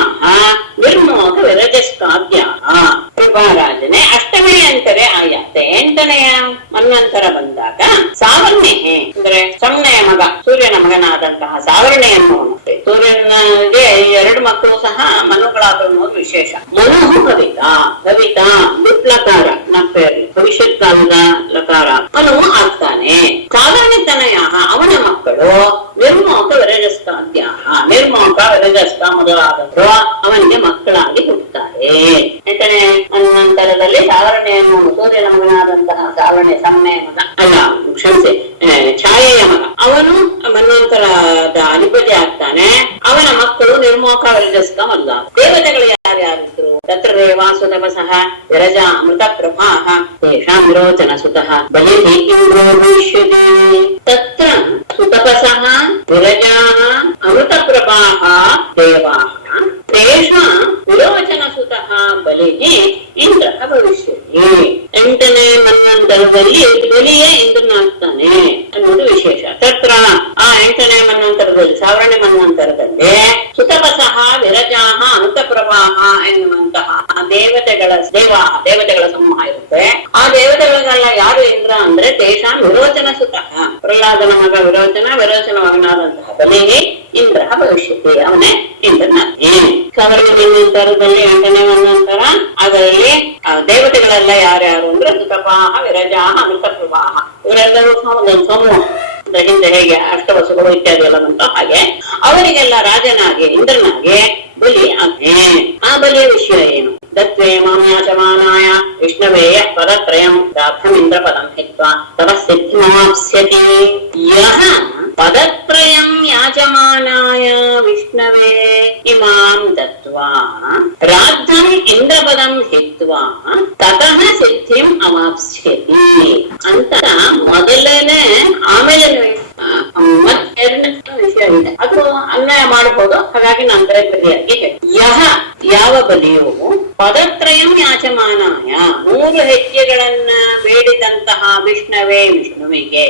ನಿರ್ಮೋಕ ವಿರಜಸ್ಕಾದ್ಯಾಹ. ಕೃಪಾರಾಜನೆ ಅಷ್ಟಮೇ ಅಂತರೆ ಆಯಾತೆ 8ನೆಯ ಮನ್ವಂತರ ಬಂದಾಗ ಸಾವರ್ಣಿಹೆ ಅಂದ್ರೆ ಸೊನ್ನೆಯ ಮಗ, ಸೂರ್ಯನ ಮಗನಾದಂತಹ ಸಾವರ್ಣಿಯನ್ನು, ಸೂರ್ಯನಿಗೆ 2 ಮಕ್ಕಳು ಸಹ ಮನುಗಳಾದ್ರು ಅನ್ನೋದು ವಿಶೇಷ. ಮನುಃ ಭವಿತಾ ದುಪ್ಲಕಾರ ನಪ್ಪೆಯಲ್ಲಿ ಭವಿಷ್ಯತ್ ಕಾಲದ ಲಕಾರ ಮನು ಆಗ್ತಾನೆ. ಸಾವರ್ಣಿತನಯ ಅವನ ಮಕ್ಕಳು ನಿರ್ಮೋಕ ವಿರಜಸ್ಕಾದ್ಯಾಹ, ನಿರ್ಮೋಕ ವಿರಜಸ್ಕ ಮೊದಲಾದವರು ಅವನಿಗೆ ಮಕ್ಕಳಾಗಿ ಹುಟ್ಟುತ್ತಾರೆ. ಯಾಕಂದ್ರೆ ನಂತರದಲ್ಲಿ ಸಾವರ್ಣೆಯನ್ನು ಸೂರ್ಯನ ಮಗನಾದಂತಹ ಸಾವರ್ಣೆ ಸೊನ್ನೆಯ ಮಗ ಅಲ್ಲ, ಕ್ಷಮಿಸಿ, ಛಾಯೆಯ ಮಗ, ಅವನು ಮನ್ವಂತರದ ಅಧಿಪತಿ ಆಗ್ತಾನೆ. ಅವನ ಮಕ್ಕಳು ನಿರ್ಮೋಕ ವಿರಜಸ್ಕ ಮೊದಲ. ದೇವತೆಗಳು ಯಾರ್ಯಾರಿದ್ರು? ತತ್ರ ದೇವಾಸು ತಪಸಃ ವಿರಜಾ ಅಮೃತ ಪ್ರಭಾಃ ತೇಷಾಂ ವಿರೋಚನ ಸುತಃ ಬಲಿಃ ಇಂದ್ರೋ ಭವಿಷ್ಯತಿ. ತತ್ರ ಸುತಪಸಃ ವಿರಜಾಃ ಅಮೃತ ಪ್ರಭಾಃ ದೇವಾಃ ತೇಷಾಂ ವಿರೋಚನ ಸುತಃ ಬಲಿಃ ಇಂದ್ರಃ ಭವಿಷ್ಯತಿ. 8ನೇ ಮನ್ವಂತರದಲ್ಲಿ ಬಲಿಯೇ ಇಂದ್ರನಾಗ್ತಾನೆ ಅನ್ನೋದು ವಿಶೇಷ. ತತ್ರ ಆ 8ನೇ ಮನ್ವಂತರದಲ್ಲಿ, ಸಾವರ್ಣ ಮನ್ವಂತರದಲ್ಲಿ ಸುತಪಸಃ ವಿರಜಾಃ ಅಮೃತ ಪ್ರವಾಹ ಎನ್ನುವಂತಹ ದೇವತೆಗಳ ಸಮೂಹ ಇರುತ್ತೆ. ಆ ದೇವತೆಗಳಿಗೆಲ್ಲ ಯಾರು ಇಂದ್ರ ಅಂದ್ರೆ ತೇಷಾಂ ವಿರೋಚನ ಸುತಃ, ಪ್ರಹ್ಲಾದನ ಮಗ ವಿರೋಚನ ಮಗನಾದಂತಹ ಬಲಿಹಿ ಇಂದ್ರ ಭವಿಷ್ಯತಿ, ಅವನೇ ಇಂದ್ರನಾಗ್ತಾನೆ. ಸಾವರ್ಣ ಮನ್ವಂತರದಲ್ಲಿ 8ನೇ ಮನ್ವಂತರ, ಅದರಲ್ಲಿ ದೇವತೆಗಳೆಲ್ಲ ಯಾರ್ಯಾರು ಅಂದ್ರೆ ಸುತಪಾಹ ವಿರಜಾಹ ಅಮೃತ ಪ್ರವಾಹ, ಇವರೆಲ್ಲರೂ ಒಂದೊಂದು ಸಮೂಹ. ಹಿಂದೆ ಹೇಗೆ ಅಷ್ಟವಸುಗಳು ಇತ್ಯಾದಿ ಎಲ್ಲ ಬಂತು ಹಾಗೆ ಅವರಿಗೆಲ್ಲ ರಾಜನಾಗಿ ಇಂದ್ರನಾಗಿ ಬಲಿ ಆಗ್ತಾನೆ. ಆ ಬಲಿಯ ವಿಷಯ ಏನು? ದತ್ವೇ ಮಾಮ್ಯಾಚಮಾನಾಯ ವಿಷ್ಣವೇಯ ಪದತ್ರಯಂ ರಾಧಂ ಇಂದ್ರ ಪದಂ ಹಿತ್ವಾ ತಪಸ್ಸಿದ್ಧಿಮಾಪ್ಸ್ಯತಿ. ಯಃ ಪದತ್ರಯಂ ಯಾಜಮಾನಾಯ ವಿಷ್ಣವೇ ಇಮಾಂ ದತ್ವಾ ರಾಧಂ ಇಂದ್ರ ಪದಂ ಹಿತ್ವಾ ತತಃ ಸಿದ್ಧಿಂ ಅವಾಪ್ಸ್ಯತಿ ಅಂತ ಮೊದಲನೇ. ಆಮೇಲೆ ಮತ್ತೆರಡನೇ ವಿಷಯ ಇದೆ, ಅದು ಅನ್ವಯ ಮಾಡಬಹುದು, ಹಾಗಾಗಿ ನಂತರ ಬಲಿಯಾಗಿ ಯಾವ ಬಲಿಯು ಪದತ್ರಯಂ ಯಾಚಮಾನಾಯ 3 ಹೆಜ್ಜೆಗಳನ್ನ ಬೇಡಿದಂತಹ ವಿಷ್ಣುವಿಗೆ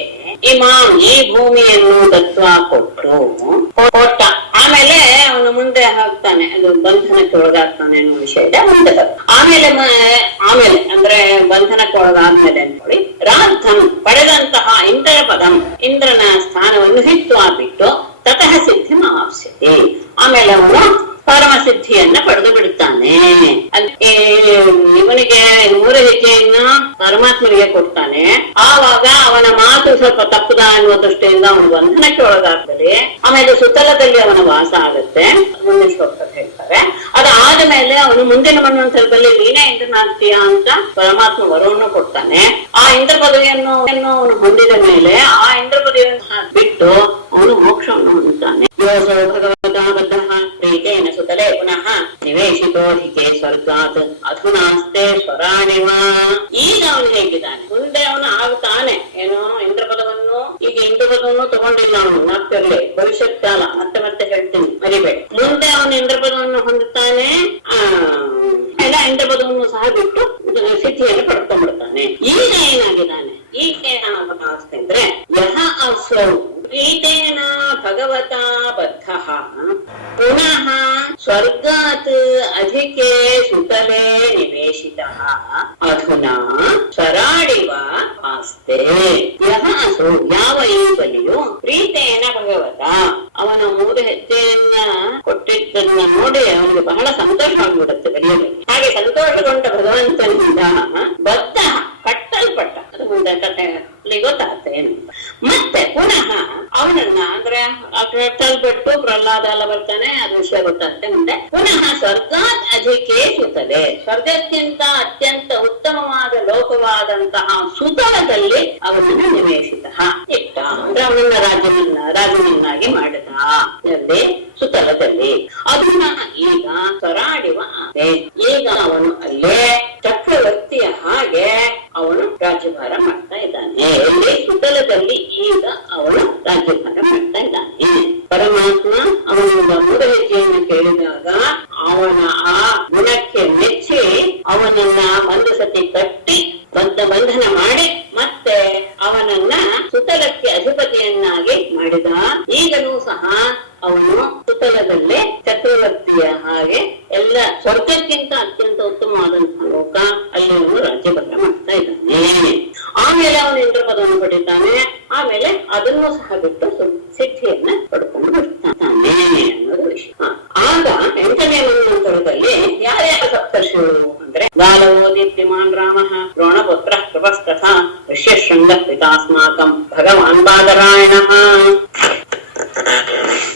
ಇಮಾಂ ಈ ಭೂಮಿಯನ್ನು ದತ್ವ ಕೊಟ್ಟ. ಆಮೇಲೆ ಅವನು ಮುಂದೆ ಹಾಕ್ತಾನೆ, ಅದು ಬಂಧನಕ್ಕೆ ಒಳಗಾಗ್ತಾನೆ ಅನ್ನೋ ವಿಷಯ ಇದೆ. ಮುಂದೆ ಆಮೇಲೆ ಅಂದ್ರೆ ಬಂಧನಕ್ಕೆ ಒಳಗಾದ್ಮೇಲೆ ಅನ್ಕೊಳ್ಳಿ, ರಾಧಂ ಪಡೆದಂತಹ ಇಂದ್ರ ಪದಂ ಇಂದ್ರನ ಸ್ಥಾನವನ್ನು ಹಿತ್ವಾ ಬಿಟ್ಟು ತತಃ ಸಿದ್ಧಿ ಆಪ್ಸ್ಯತಿ, ಆಮೇಲೆ ಅವನು ಪರಮ ಸಿದ್ಧಿಯನ್ನ ಪಡೆದು ಬಿಡುತ್ತಾನೆ. ಇವನಿಗೆ 3 ಹೆಜ್ಜೆಯನ್ನ ಪರಮಾತ್ಮನಿಗೆ ಕೊಡ್ತಾನೆ. ಆವಾಗ ಅವನ ಮಾತು ಸ್ವಲ್ಪ ತಪ್ಪುದ ಅನ್ನುವ ದೃಷ್ಟಿಯಿಂದ ಅವನು ಬಂಧನಕ್ಕೆ ಒಳಗಾಗ್ತದೆ. ಆಮೇಲೆ ಸುತ್ತಲದಲ್ಲಿ ಅವನ ವಾಸ ಆಗುತ್ತೆ, ಮುಂದಿನ ಶ್ಲೋಕದಲ್ಲಿ ಹೇಳ್ತಾರೆ. ಅದಾದ ಮೇಲೆ ಅವನು ಮುಂದಿನ ಮನ್ವಂತರದಲ್ಲಿ ನೀನೇ ಇಂದ್ರನಾಗ್ತೀಯ ಅಂತ ಪರಮಾತ್ಮ ವರವನ್ನು ಕೊಡ್ತಾನೆ. ಆ ಇಂದ್ರ ಪದವಿಯನ್ನು ಅವನು ಹೊಂದಿದ ಮೇಲೆ ಆ ಇಂದ್ರ ಪದವಿಯನ್ನು ಬಿಟ್ಟು ಅವನು ಮೋಕ್ಷವನ್ನು ಹೊಂದುತ್ತಾನೆ. ಪ್ರೀತೇನ ಸುತಲೇ ಪುನಃ ನಿವೇಶಿತೋಧಿಕೆ ಸ್ವರ್ಗಾತ್ ಅಧುನಾಸ್ತೆ ಸ್ವರಾಣಿವ. ಈಗ ಅವನು ಹೇಗಿದ್ದಾನೆ, ಮುಂದೆ ಅವನು ಆಗ್ತಾನೆ ಏನೋ ಇಂದ್ರ ಪದವನ್ನು, ಈಗ ಇಂದ್ರ ಪದವನ್ನು ತಗೊಂಡಿಲ್ಲ ಅವನು, ಮತ್ತಿರ್ಲಿ ಭವಿಷ್ಯತ್ ಕಾಲ, ಮತ್ತೆ ಹೇಳ್ತೀನಿ ಮರಿಬೇಡಿ. ಮುಂದೆ ಅವನು ಇಂದ್ರ ಪದವನ್ನು ಹೊಂದುತ್ತಾನೆ, ಎಲ್ಲ ಇಂದ್ರ ಪದವನ್ನು ಸಹ ಬಿಟ್ಟು ಸಿದ್ಧಿಯನ್ನು ಪಡ್ಕೊಂಡ್ಬಿಡ್ತಾನೆ. ಈಗ ಏನಾಗಿದ್ದಾನೆ, ಈಗ ಏನಾಗುತ್ತೆ ಅಂದ್ರೆ ಯಹ ಅಸೌ ಪ್ರೀತೇನ ಭಗವತಾ ಬದ್ಧಃ ಪುನಃ ಸ್ವರ್ಗಾತ್ ಅಧಿಕೆ ಸುತಲೇ ನಿವೇಶಿತಃ ಅಧುನಾ ಸ್ವರಾಡಿವ ಆಸ್ತೆ. ಯಹ ಅಸೌ ಯಾವ ಈ ಬಲಿಯು ಪ್ರೀತೇನ ಭಗವತ ಅವನ 3 ಹೆಜ್ಜೆಯನ್ನ ಕೊಟ್ಟಿದ್ದನ್ನ ನೋಡಿ ಅವನಿಗೆ ಬಹಳ ಸಂತೋಷವಾಗಿಬಿಡುತ್ತೆ ಬಲಿಯಲ್ಲಿ. ಹಾಗೆ ಸಂತೋಷಗೊಂಡ ಭಗವಂತನಿಂದ ಬದ್ಧ ಕಟ್ಟಲ್ಪಟ್ಟ, ಅದು ಮುಂದೆ ಕತೆ ಗೊತ್ತಾಗ್ತೇನೆ. ಮತ್ತೆ ಪುನಃ ಅವನನ್ನ ಅದನ್ನ ಅಂದ್ರೆ ತಲ್ಬಿಟ್ಟು ಪ್ರಹ್ಲಾದ ಎಲ್ಲ ಬರ್ತಾನೆ, ಅದು ವಿಷಯ ಗೊತ್ತಾಗುತ್ತೆ ಮುಂದೆ. ಪುನಃ ಸ್ವರ್ಗಾತ್ ಅಧಿಕೆ ಸುತಲೆ, ಸ್ವರ್ಗಕ್ಕಿಂತ ಅತ್ಯಂತ ಉತ್ತಮವಾದ ಲೋಕವಾದಂತಹ ಸುತಲದಲ್ಲಿ ಅವನನ್ನು ನಿವೇಶಿತ ಇಟ್ಟ, ಅಂದ್ರೆ ಅವನನ್ನ ರಾಜನನ್ನಾಗಿ ಮಾಡಿದ ಎಲ್ಲಿ ಸುತಲದಲ್ಲಿ. ಅದನ್ನ ಈಗ ಸ್ವರಾಡಿವ ಆನೆ, ಈಗ ಅವನು ಅಲ್ಲೇ ಚಕ್ರವರ್ತಿಯ ಹಾಗೆ ಅವನು ರಾಜ್ಯಭಾರ ಮಾಡ್ತಾ ಇದ್ದಾನೆ. ಎಲ್ಲಿ ಸುತಲದಲ್ಲಿ ಈಗ ಅವನು ರಾಜ್ಯಭಾರ ಮಾಡ್ತಾ ಇದ್ದಾನೆ. ಪರಮಾತ್ಮ ಅವನಿಂದ ಮೂರು ಹೆಜ್ಜೆಯನ್ನು ಕೇಳಿದಾಗ ಅವನ ಆ ಗುಣಕ್ಕೆ ಮೆಚ್ಚಿ ಅವನನ್ನ ಒಂದು ಸತಿ ಕಟ್ಟಿ ಬಂಧನ ಮಾಡಿ ಮತ್ತೆ ಅವನನ್ನ ಸುತಲಕ್ಕೆ ಅಧಿಪತಿಯನ್ನಾಗಿ ಮಾಡಿದ. ಈಗಲೂ ಸಹ ಅವನು ಸುತಲದಲ್ಲೇ ಚಕ್ರವರ್ತಿಯ ಹಾಗೆ ಎಲ್ಲ ಸ್ವರ್ಗಕ್ಕಿಂತ ಅತ್ಯಂತ ಉತ್ತಮವಾದಂತಹ ಲೋಕ, ಅಲ್ಲಿ ಅವನು ರಾಜ್ಯಭಾರ ಮಾಡ್ತಾ ಇದ್ದಾನೆ. ಆಮೇಲೆ ಅವನು ಇಂದ್ರಪದವನ್ನು ಪಡಿತಾನೆ. ಆಮೇಲೆ ಅದನ್ನು ಸಹ ಬಿಟ್ಟು ಸಿದ್ಧಿಯನ್ನ ಪಡ್ಕೊಂಡು ಬಿಡ್ತಾನೆ ಅನ್ನೋದು ವಿಷಯ. ಆಗ 8ನೇ ಮನ್ವಂತರದಲ್ಲಿ ಯಾರ್ಯಾರ ಸಪ್ತರ್ಷಿಗಳು ಅಂದ್ರೆ ಗಾಲವೋ ದೀಪ್ತಿಮಾನ್ ರಾಮಃ ದ್ರೋಣಪುತ್ರ ಕೃಪಸ್ತಥಾ ಋಷ್ಯಶೃಂಗ ಪಿತಾಸ್ಮಾಕಂ ಭಗವಾನ್ ಬಾದರಾಯಣಃ.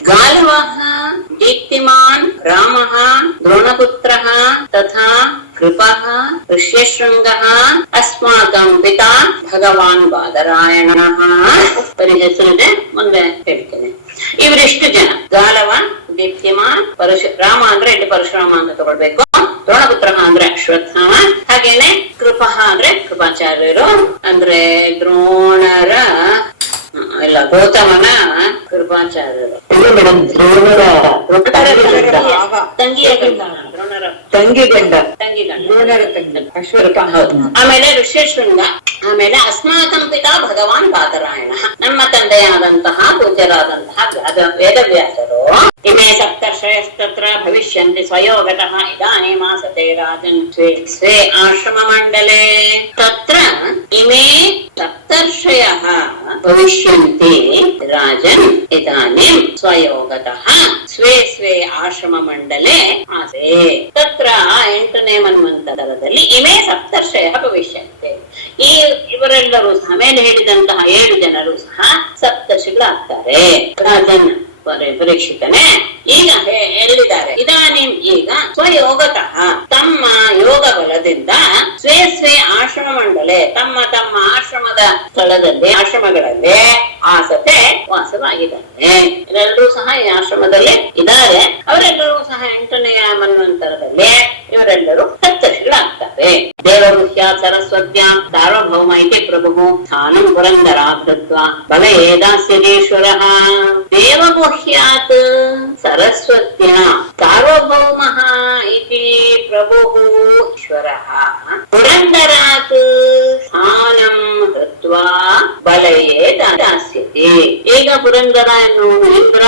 ಗಾಲವಃ ದೀಪ್ತಿಮಾನ್ ರಾಮಃ ದ್ರೋಣಪುತ್ರಃ ತಥಾ ಕೃಪಃ ಋಷ್ಯಶೃಂಗಃ ಅಸ್ಮಾಕಂ ಪಿತಾ ಭಗವಾನ್ ಬಾದರಾಯಣಃ. ಬರೀ ಹೆಸರಿದೆ, ಮುಂದೆ ಹೇಳ್ತೇನೆ. ಇವರಿಷ್ಟು ಜನ ಗಾಲವ, ದೀಪ್ತಿಮಾನ್, ರಾಮ ಅಂದ್ರೆ ಇಲ್ಲಿ ಪರಶುರಾಮ ಅಂತ ತಗೊಳ್ಬೇಕು, ದ್ರೋಣಪುತ್ರ ಅಂದ್ರೆ ಅಶ್ವತ್ಥಾಮ, ಹಾಗೇನೆ ಕೃಪಃ ಅಂದ್ರೆ ಕೃಪಾಚಾರ್ಯರು, ಅಂದ್ರೆ ದ್ರೋಣರ ಇಲ್ಲ ಗೌತಮನ ಕೃಪಾಚಾರ್ಯರು, ತಂಗಿ ಗಂಡ ಅಶ್ವತ್ಥ. ಆಮೇಲೆ ಋಷ್ಯಶೃಂಗ, ಆಮೇಲೆ ಅಸ್ಮಾಕಂ ಪಿತಾ ಭಗವಾನ್ ಬಾದರಾಯಣ, ನಮ್ಮ ತಂದೆಯಾದಂತಹ ಪೂಜ್ಯರಾದಂತಹ ವೇದವ್ಯಾಸರು. ಇಮೇ ಸಪ್ತರ್ಷಯಸ್ತತ್ರ ಭವಿಷ್ಯಂತಿ ಸ್ವಯೋಗತಃ ಇದಾನೇಮಾಸತೆ ರಾಜನ್ ಸ್ವೇ ಆಶ್ರಮ ಮಂಡಲೆ. ತತ್ರ ಇಮೇ ಸಪ್ತರ್ಷಯಃ ಭವಿಷ್ಯಂತಿ ರಾಜನ್ ಇದಾನಿಂ ಸ್ವಯೋಗತಃ ಸ್ವೇ ಸ್ವೇ ಆಶ್ರಮ ಮಂಡಲೆ ಆಸೆ. ತತ್ರ 8ನೇ ಮನ್ವಂತರದಲ್ಲಿ ಇಮೇ ಸಪ್ತರ್ಷಯಃ ಭವಿಷ್ಯಂತೆ, ಇವರೆಲ್ಲರೂ ಸಹ ಮೇಲೆ ಹೇಳಿದಂತಹ 7 ಜನರು ಸಹ ಸಪ್ತರ್ಷಿಗಳಾಗ್ತಾರೆ. ರಾಜನ್ ಪರೀಕ್ಷಿತನೇ ಈಗ ಹೇಳಿದ್ದಾರೆ. ಇದಾನಿಂ ಈಗ ಸ್ವಯೋಗತಃ ತಮ್ಮ ಯೋಗ ಬಲದಿಂದ ಸ್ವೇ ಸ್ವೇ ಆಶ್ರಮ ಮಂಡಲೆ ತಮ್ಮ ತಮ್ಮ ಆಶ್ರಮದ ಸ್ಥಳದಲ್ಲಿ ಆಶ್ರಮಗಳಲ್ಲಿ ಆಸತೆ ವಾಸವಾಗಿದ್ದಾರೆ. ಇವರೆಲ್ಲರೂ ಸಹ ಈ ಆಶ್ರಮದಲ್ಲಿ ಇದ್ದಾರೆ. ಅವರೆಲ್ಲರೂ ಸಹ 8ನೆಯ ಮನ್ವಂತರದಲ್ಲಿ ಇವರೆಲ್ಲರೂ ಸಪ್ತರ್ಷಿಗಳಾಗ್ತಾರೆ. ದೇವಗುಹ್ಯಾತ್ ಸರಸ್ವತ್ಯಾಂ ಸಾರ್ವಭೌಮ ಇತಿ ಪ್ರಭು ಸ್ಥಾನಂ ಪುರಂದರಾಧೃತ್ವ ಬಲ ಏದಾಸ್ಯದೀಶ್ವರಃ. ದೇವಗುಹ್ಯಾತ್ ಸರಸ್ವತ್ಯಾ ಸಾರ್ವಭೌಮಃ ಇತಿ ಪ್ರಭುಃ ಈಶ್ವರಃ ಪುರಂದರಾತ್ ಸ್ಥಾನಂ ಹೃತ್ವಾ ಬಲಯೇ ದಾಸ್ಯತಿ. ಈಗ ಪುರಂದರ ಎನ್ನುವ ಇಂದ್ರ,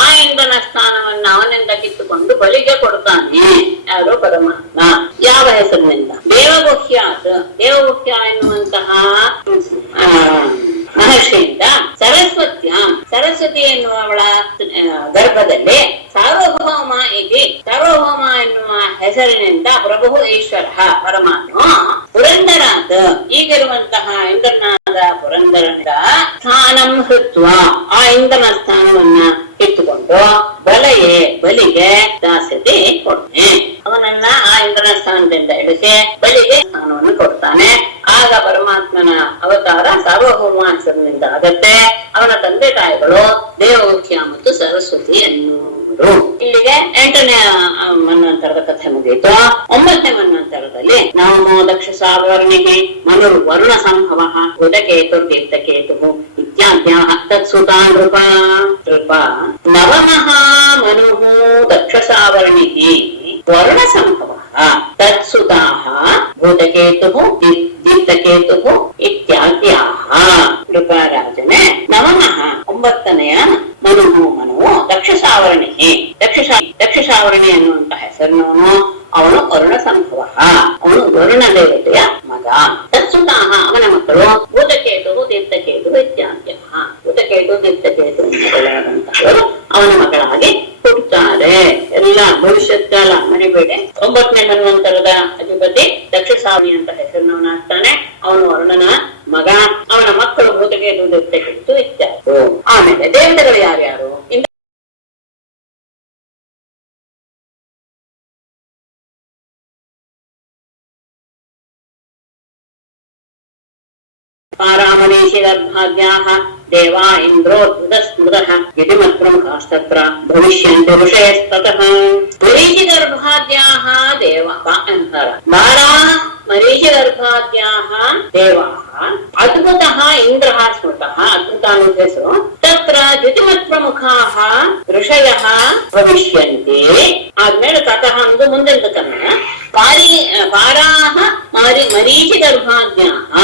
ಆ ಇಂದ್ರನ ಸ್ಥಾನವನ್ನ ಅವನಿಂದ ಕಿತ್ತುಕೊಂಡು ಬಲಿಗೆ ಕೊಡ್ತಾನೆ. ಯಾರು? ಪರಮಾತ್ಮ. ಯಾವ ಹೆಸರಿನಿಂದ? ದೇವಗುಹ್ಯಾತ್. ದೇವಗುಹ್ಯ ಎನ್ನುವಂತಹ ಮಹರ್ಷಿಯಿಂದ ಸರಸ್ವತ್ಯಾಂ, ಸರಸ್ವತಿ ಎನ್ನುವವಳ ಗರ್ಭದಲ್ಲಿ ಸಾರ್ವಭೌಮ ಇತಿ, ಸಾರ್ವಭೌಮ ಎನ್ನುವ ಹೆಸರಿನಿಂದ ಪ್ರಭು ಈಶ್ವರ ಪರಮಾತ್ಮ ಪುರಂದರಾತ್, ಈಗಿರುವಂತಹ ಇಂದ್ರನಾದ ಪುರಂದರನಿಂದ ಸ್ಥಾನಂ ಹೃತ್ವ, ಆ ಇಂದ್ರನ ಸ್ಥಾನವನ್ನ ಇಟ್ಟುಕೊಂಡು ಬಲಿಗೆ ದಾಸ್ಯತೆ ಕೊಡ್ತಾನೆ. ಅವನನ್ನ ಆ ಇಂದ್ರನ ಸ್ಥಾನದಿಂದ ಇಳಿಸಿ ಬಲಿಗೆ ಸ್ಥಾನವನ್ನು ಕೊಡ್ತಾನೆ. ಆಗ ಪರಮಾತ್ಮನ ಅವತಾರ ಸಾರ್ವಭೌಮ ಹೆಸರಿನಿಂದ ಆಗತ್ತೆ. ಅವನ ತಂದೆ ತಾಯಿಗಳು ದೇವಗುಹ್ಯ ಮತ್ತು ಸರಸ್ವತಿ ಎನ್ನುವರು. ಇಲ್ಲಿಗೆ 8ನೇ ಮನ್ವಂತರದ ಕಥೆ ಮುಗಿಯಿತು. 9ನೇ ಮನ್ವಂತರದಲ್ಲಿ ನವಮೋ ದಕ್ಷ ಸಾವರ್ಣಿಗೆ ಮನು ವರುಣ ಸಂಭವ ಉದಕೇತು ದೀಪ್ತಕೇತು ಇತ್ಯಾದ್ಯಾಹ ತತ್ಸುತಾನ್ ನೃಪ ನವಮಃ ಮನುಃ ದಕ್ಷ ಸಾವರ್ಣಿಗೆ ವರುಣ ಸಂಭವ ತತ್ಸುತಾಃ ಭೂತಕೇತುಃ ದೀಪ್ತಕೇತುಃ ಇತ್ಯಾದ್ಯಾಹ. ನೃಪರಾಜನೇ ನವಮಃ 9ನೆಯ ಮನುವು ದಕ್ಷ ಸಾವರ್ಣಿಗೆ, ದಕ್ಷ ಸಾವರ್ಣಿ ಎನ್ನುವಂತಹ ಹೆಸರಿನವನು. ಅವನು ವರುಣ ಸಂಭವ, ಅವನು ವರುಣ ದೇವತೆಯ ಮಗ. ತತ್ಸುತಾಹ, ಅವನ ಮಕ್ಕಳು ಭೂತಕೇತು ದೀಪ್ತಕೇತು ಇತ್ಯಾದ್ಯಾಹ. ಭೂತಕೇತು ದೀಪ್ತಕೇತು ಮೊದಲಾದಂತಹವರು ಅವನ ಮಕ್ಕಳಾಗಿ ಹುಟ್ಟುತ್ತಾರೆ. ಎಲ್ಲ ಭವಿಷ್ಯತ್ ಕಾಲ ಮರಿಬೇಡಿ. 9ನೇ ಮನ್ವಂತರದ ಅಧಿಪತಿ ದಕ್ಷ ಸಾವರ್ಣಿ ಅಂತ ಹೆಸರಿನವನಾಗ್ತಾನೆ. ಅವನು ವರುಣನ ಮಗ. ಅವನ ಮಕ್ಕಳು ಭೂತಕೇತು ದೀಪ್ತಕೇತು ಇತ್ಯಾದಿ. ಆಮೇಲೆ ದೇವತೆಗಳು ಯಾರ್ಯಾರು? ಪಾರಾಮನೀಷಿಗರ್ಭಾದ್ಯಾಃ ದೇವಾ ಇಂದ್ರೋದ್ಭುತಸ್ಮೃತಃ ಯತಿಮತ್ಪ್ರಮುಖಾಸ್ತತ್ರ ಭವಿಷ್ಯಂತಿ ಋಷಯಸ್ತತಃ. ಮರೀಚಿಗರ್ಭಾದ್ಯಾಃ ದೇವಾಃ ಮರೀಚಿಗರ್ಭಾದ್ಯಾಃ ದೇವಾಃ ಅದ್ಭುತಃ ಇಂದ್ರಃ ಸ್ಮೃತಃ. ಅದ್ಭುತ ಅನ್ನೋ ಹೆಸರು. ತತ್ರ ದ್ಯುತಿಮತ್ಪ್ರಮುಖಾಃ ಋಷಯಃ ಭವಿಷ್ಯಂತಿ. ಆದ್ಮೇಲೆ ತತಃ ಅಂದು ಮುಂದೆಂತ ಕನ್ನಡ. ಪಾರಾಹ ಮರೀಚಿಗರ್ಭಾದ್ಯಾಃ.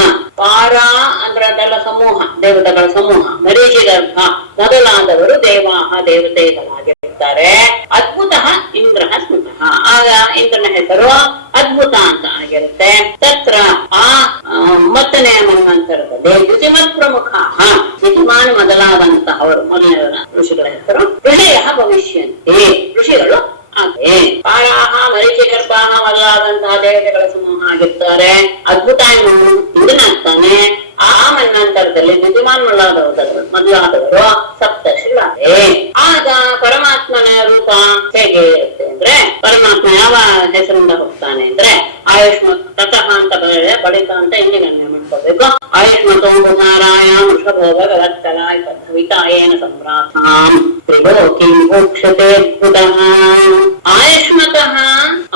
ಪಾರಾ ಅಂದ್ರೆ ಅದೆಲ್ಲ ಸಮೂಹ, ದೇವತೆಗಳ ಸಮೂಹ. ಮರೀಚಿಗರ್ಭ ಮೊದಲಾದವರು ದೇವಾಹ ದೇವತೆಗಳಾಗಿರುತ್ತಾರೆ. ಅದ್ಭುತ ಇಂದ್ರ ಸ್ಮೃತಃ. ಆಗ ಇಂದ್ರನ ಹೆಸರು ಅದ್ಭುತ ಅಂತ ಆಗಿರುತ್ತೆ. ತತ್ರ ಆ ಮತ್ತನೇ ಮನ್ವಂತರದಲ್ಲಿ ದ್ಯುತಿಮತ್ ಪ್ರಮುಖ ದ್ಯುತಿಮಾನ್ ಮೊದಲಾದಂತಹ ಅವರು ಮೊದಲನೇ ಋಷಿಗಳ ಹೆಸರು ಋಷಯ ಭವಿಷ್ಯಂತಿ. ಋಷಿಗಳು ಅದೇ ಪಾರಾಹ ಮರೀಚಿಗರ್ಭಾಹ ಮೊದಲಾದಂತಹ ದೇವತೆಗಳ ಸಮೂಹ ಆಗಿರ್ತಾರೆ. ಅದ್ಭುತ ಇಂದ್ರನಾಗ್ತಾನೆ. ಆ ಮನ್ವಂತರದಲ್ಲಿ ದ್ಯುತಿಮಾನ್ ಮೊದಲಾದವರು ಸಪ್ತರ್ಷಿಗಳಾದೆ. ಆಗ ಪರಮಾತ್ಮನ ರೂಪ ಹೇಗೆ ಇರುತ್ತೆ ಅಂದ್ರೆ, ಪರಮಾತ್ಮ ಯಾವ ಹೆಸರಿಂದ ಹೋಗ್ತಾನೆ ಅಂದ್ರೆ ಆಯುಷ್ಮತ್ ತತಃ ಅಂತ ಬಳಿತ ಅಂತ ಇಲ್ಲಿ ಗಣ್ಯ ಮಾಡ್ಕೋಬೇಕು. ಆಯುಷ್ಮತೋ ನಾರಾಯಣ ವೃಷಭೋ ಭಗವತ್ಕಲಾಯ ಪದ್ಧವಿತಾಯೇನ ಸಂಭ್ರಾತಾಂ ತ್ರಿಲೋಕೀ ಮೋಕ್ಷತೆ ಅದ್ಭುತಃ. ಆಯುಷ್ಮತಃ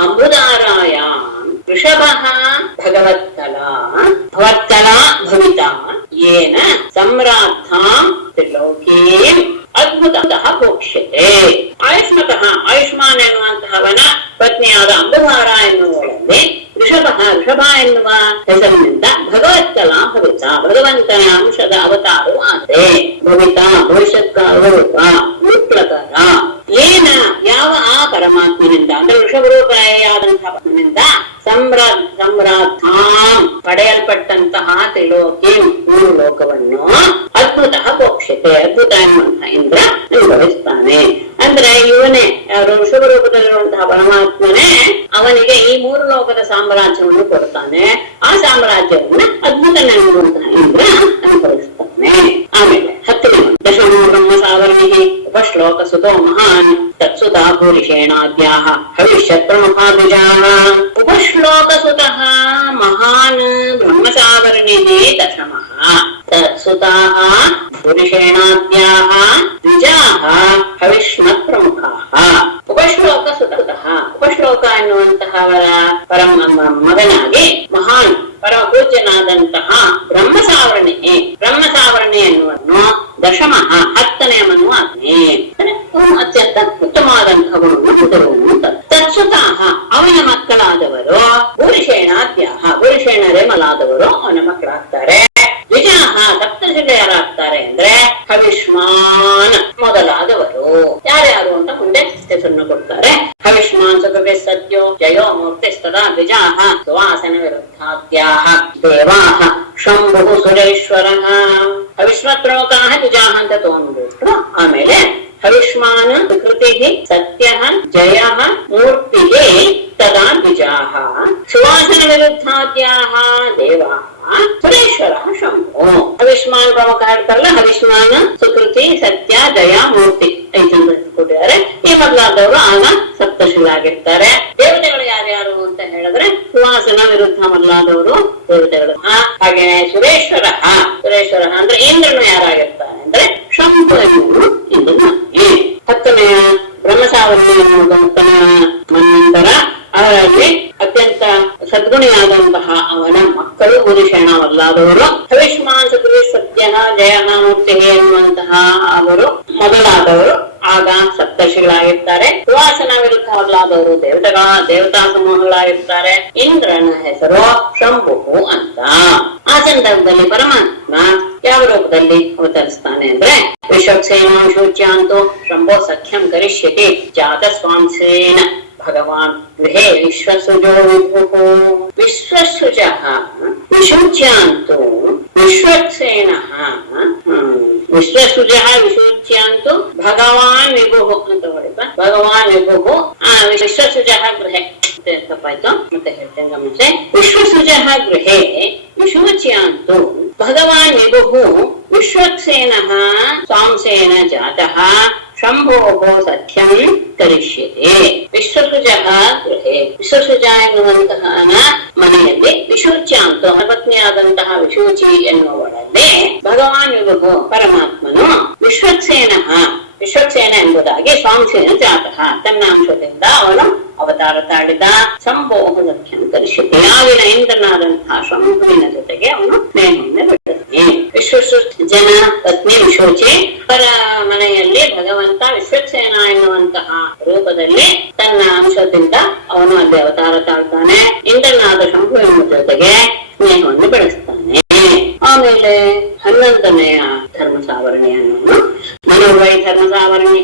ಅಂಬುದಾರಾಯ ವೃಷಭಃ ಭಗವತ್ಕಲಾ ಭವತ್ಕಲಾ ಭವಿತಾ ಯೇನ ಸಂರಾಧಾಂ ತ್ರಿಲೋಕೀಂ ಅದ್ಭುತಃ ಮೋಕ್ಷ್ಯತೆ. ಆಯುಷ್ಮತಃ ಆಯುಷ್ಮಾನ್ ಎನ್ನುವಂತಹವನ ಪತ್ನಿಯಾದ ಅಂಬುಧಾರ ಎನ್ನುವಳಲ್ಲಿ ಋಷಭ ಎನ್ನುವ ಹೆಸರಿನಿಂದ ಭಗವತ್ಕಲಾ ಭವಿತ ಭಗವಂತನ ಅಂಶದ ಅವತಾರವು ಆದೆ. ಭವಿತ ಭವಿಷ್ಯತ್ಕಾಲ ರೂಪಕಾರ ಏನ ಯಾವ ಆ ಪರಮಾತ್ಮನಿಂದ ಅಂದ್ರೆ ಋಷಭ ರೂಪಾಯಾದಂತಹ ಪತ್ನಿಯಿಂದ ಸಂರಾಧಾಂ ಪಡೆಯಲ್ಪಟ್ಟಂತಹ ತ್ರಿಲೋಕಿ ಮೂರು ಲೋಕವನ್ನು ಅದ್ಭುತ ಮೋಕ್ಷತೆ ಅದ್ಭುತ ಎನ್ನುವಂತಹ ಇಂದ್ರ ಅನುಭವಿಸ್ತಾನೆ. ಅಂದ್ರೆ ಇವನೇ ಋಷಭ ರೂಪದಲ್ಲಿರುವಂತಹ ಪರಮಾತ್ಮನೇ ಅವನಿಗೆ ಈ ಮೂರು ಲೋಕದ ಸಾಮ್ರಾಜ್ಯವನ್ನು ಕೊಡ್ತಾನೆ. ಆ ಸಾಮ್ರಾಜ್ಯವನ್ನ ಅದ್ಭುತನೆನ್ನುವಂತಹ ಇಂದ್ರ ಅನುಭವಿಸ್ತಾನೆ. ಆಮೇಲೆ 10ನೇ ದಶಮೋ ಬ್ರಹ್ಮ ಸಾವರ್ಣಿ ಉಪಶ್ಲೋಕ ಸುತೋ ಮಹಾನ್ ತತ್ಸುತಾ ಭೂರಿಷೇಣಾದ್ಯಾಃ ಭವಿಷ್ಯತ್ ಪ್ರಮುಖಾಭಿಜಾಃ. ಉಪಶ್ಲೋಕ ಸುತಃ ಮಹಾನ್ ಬ್ರಹ್ಮ ಸಾವರ್ಣಿನೇ ದಶಮಃ ತತ್ಸುತಾಃ ಭೂರಿಷೇಣಾದ್ಯಾಃ ದ್ವಿಜಾಃ ಭವಿಷ್ಮತ್ ಪ್ರಮುಖಾಃ. ಉಪಶ್ಲೋಕ ಸುತಃ ಉಪಶ್ಲೋಕ ಎನ್ನುವಂತಹವರ ಪರಮ ಮಗನಾಗಿ ಮಹಾನ್ ಪರಮ ಪೂಜ್ಯನಾದಂತಹ ಬ್ರಹ್ಮ ಸಾವರ್ಣಿ ಎನ್ನುವನ್ನು ದಶಮಃ 10ನೇ ಆಜ್ಞೆ ಅತ್ಯಂತ ಉತ್ತಮವಾದಂತಹ ಗುಣವನ್ನು ತತ್ಸುತಾಹ ಅವನ ಮಕ್ಕಳಾದವರು ಭೂರಿಷೇಣಾದ್ಯಾಹ ಭೂರಿಷೇಣರೇ ಮೊದಲಾದವರು ಅವನ ಮಕ್ಕಳಾಗ್ತಾರೆ. ದ್ವಿಜಾಹ ಸಪ್ತರ್ಷಿಗಳು ಯಾರಾಗ್ತಾರೆ ಅಂದ್ರೆ ಹವಿಷ್ಮಾನ್ ಮೊದಲಾದವರು. ಯಾರ್ಯಾರು ಅಂತ ಮುಂದೆ ಹೆಸರನ್ನು ಕೊಡ್ತಾರೆ. ಹವಿಷ್ಮಾನ್ ಸುಖವೇ ಸತ್ಯೋ ಜಯೋ ಮೂರ್ತಿಸ್ತದಾ ದ್ವಿಜಾಹ ಸುವಾಸನ ವಿರುದ್ಧಾದ್ಯಾಹ ದೇವಾಹ ಶಂಭು ಸುರೇಶ್ವರಃ. ಹವಿಷ್ಮತ್ ಪ್ರಮುಖಾಃ ದ್ವಿಜಾಹ ಅಂತ ತಗೊಂಡ್ಬಿಟ್ರು. ಆಮೇಲೆ ಹವಿಷ್ಮಾನ್ ಕೃತಿ ಸತ್ಯ ಜಯ ಮೂರ್ತಿ ತದಾ ದ್ವಿಜಾಹ ಸುವಾಸನ ವಿರುದ್ಧಾದ್ಯಾಹ ದೇವಾಹ ಸುರೇಶ್ವರ ಶಂಭು. ಹವಿಷ್ಮಾನ್ ಪ್ರಮುಖ ಇರ್ತಾರಲ್ಲ, ಹವಿಷ್ಮಾನ್ ಸುಕೃತಿ ಸತ್ಯ ಜಯ ಮೂರ್ತಿ 5 ಜನ ಕೊಟ್ಟಿದ್ದಾರೆ. ಈ ಮೊದಲಾದವರು ಆಗ ಸಪ್ತರ್ಷಿಗಳಾಗಿರ್ತಾರೆ. ದೇವತೆಗಳು ಯಾರ್ಯಾರು ಅಂತ ಹೇಳಿದ್ರೆ ಸುವಾಸನ ವಿರುದ್ಧ ಮೊದಲಾದವರು ದೇವತೆಗಳು. ಹಾಗೆ ಸುರೇಶ್ವರ ಅಂದ್ರೆ ಇಂದ್ರನು ಯಾರಾಗಿರ್ತಾನೆ ಅಂದ್ರೆ ಶಂಭು ಎನ್ನುವುದು ಇಂದ್ರನು. 10ನೇ ಬ್ರಹ್ಮಸಾವರ್ಣಿ ಎನ್ನುವುದು 10ನೇ ಮನ್ವಂತರ. ಅವರಲ್ಲಿ ಅತ್ಯಂತ ಸದ್ಗುಣಿಯಾದಂತಹ ಅವನ ಮಕ್ಕಳು ಭೂರಿಷೇಣವಲ್ಲಾದವರು. ಹವಿಷ್ಮಾನ್ ಸುಕೃತಿ ಸತ್ಯ ಜಯ ಮೂರ್ತಿ ಎನ್ನುವಂತಹ ಅವರು ಮೊದಲಾದವರು ಆಗ ಸಪ್ತರ್ಷಿಗಳಾಗಿರ್ತಾರೆ. ಸುವಾಸನ ವಿರುದ್ಧವಲ್ಲಾದವರು ದೇವತಾ ಸಮೂಹಗಳಾಗಿರ್ತಾರೆ. ಇಂದ್ರನ ಹೆಸರು ಶಂಭು ಅಂತ. ಆ ಸಂದರ್ಭದಲ್ಲಿ ಪರಮಾತ್ಮ ಯಾವ ರೂಪದಲ್ಲಿ ಅವತರಿಸ್ತಾನೆ ಅಂದ್ರೆ ವಿಶ್ವಕ್ಸೇನಾಂಶೋಚ್ಯಾಂತೋ ಶಂಭೋ ಸಖ್ಯಂ ಕರಿಷ್ಯತಿ ಜಾತ ಸ್ವಾಂಸೇನ ಭಗವಾನ್ ಗೃಹೇ ವಿಶ್ವಸುಜೋ ವಿಭುಃ. ವಿಶ್ವಸುಜಃ ವಿಶುಚ್ಯಾಂತು ವಿಶ್ವಕ್ಸೇನಃ ವಿಶ್ವಸುಜಃ ವಿಶುಚ್ಯಾಂತು ಭಗವಾನ್ ವಿಭುಃ ಅಂತ ಹೊಡಿತ. ಭಗವಾನ್ ವಿಭುಃ ವಿಶ್ವಸುಜಃ ಗೃಹೇ ತಪ್ಪಾಯ್ತು, ಮತ್ತೆ ಹೇಳ್ತೇನೆ ಗಮನಿಸಿ. ವಿಶ್ವಸುಜಃ ಗೃಹೇ ವಿಶುಚ್ಯಾಂತು ಭಗವಾನ್ ವಿಭುಃ ವಿಶ್ವಕ್ಸೇನಃ ಸ್ವಾಂಸೇನ ಜಾತ ಶಂಭೋಃ ಸಖ್ಯಂ ಕರಿಷ್ಯತೆ. ವಿಶ್ವಸೃಜಃ ಗೃಹೇ, ವಿಶ್ವಸೃಜ ಎನ್ನುವಂತಹ ಮನೆಯಲ್ಲಿ ವಿಶೂಚ್ಯ ಅಂತ ಪತ್ನಿಯಾದಂತಹ ವಿಶೂಚಿ ಎನ್ನುವಳಲ್ಲಿ ಭಗವಾನ್ ವಿಭು ಪರಮಾತ್ಮನು ವಿಶ್ವಕ್ಸೇನ ಎಂಬುದಾಗಿ ಸ್ವಾಂಶೇನ ಜಾತಃ, ತನ್ನ ಅಂಶದಿಂದ ಅವನು ಅವತಾರ ತಾಳಿದ. ಸಂಭೋಹ ಸಖ್ಯಂ ಕರಿಷ್ಯತೆ, ಯಾವಿನ ಇಂದ್ರನಾದಂತಹ ಶಂಭುವಿನ ಜೊತೆಗೆ ಅವನು ಸ್ನೇಹವನ್ನು ಬಿಡುತ್ತಾನೆ. ವಿಶ್ವಸೃಜನ ಪತ್ನಿ ವಿಶೂಚಿ ಪರ ಮನೆಯಲ್ಲಿ ಭಗವಂತ ವಿಶ್ವಕ್ಸೇನ ಎನ್ನುವಂತಹ ರೂಪದಲ್ಲಿ ತನ್ನ ಅಂಶದಿಂದ ಅವನು ಅಲ್ಲಿ ಅವತಾರ ತಾಳ್ತಾನೆ. ಇಂದ್ರನಾದ ಶಂಭುವಿನ ಜೊತೆಗೆ ಸ್ನೇಹವನ್ನು ಬೆಳೆಸ್ತಾನೆ. ಆಮೇಲೆ 11ನೆಯ ಧರ್ಮ ಸಾವರಣೆಯನ್ನು ಮನೋವೈ ಧರ್ಮ ಸಾವರ್ಣಿ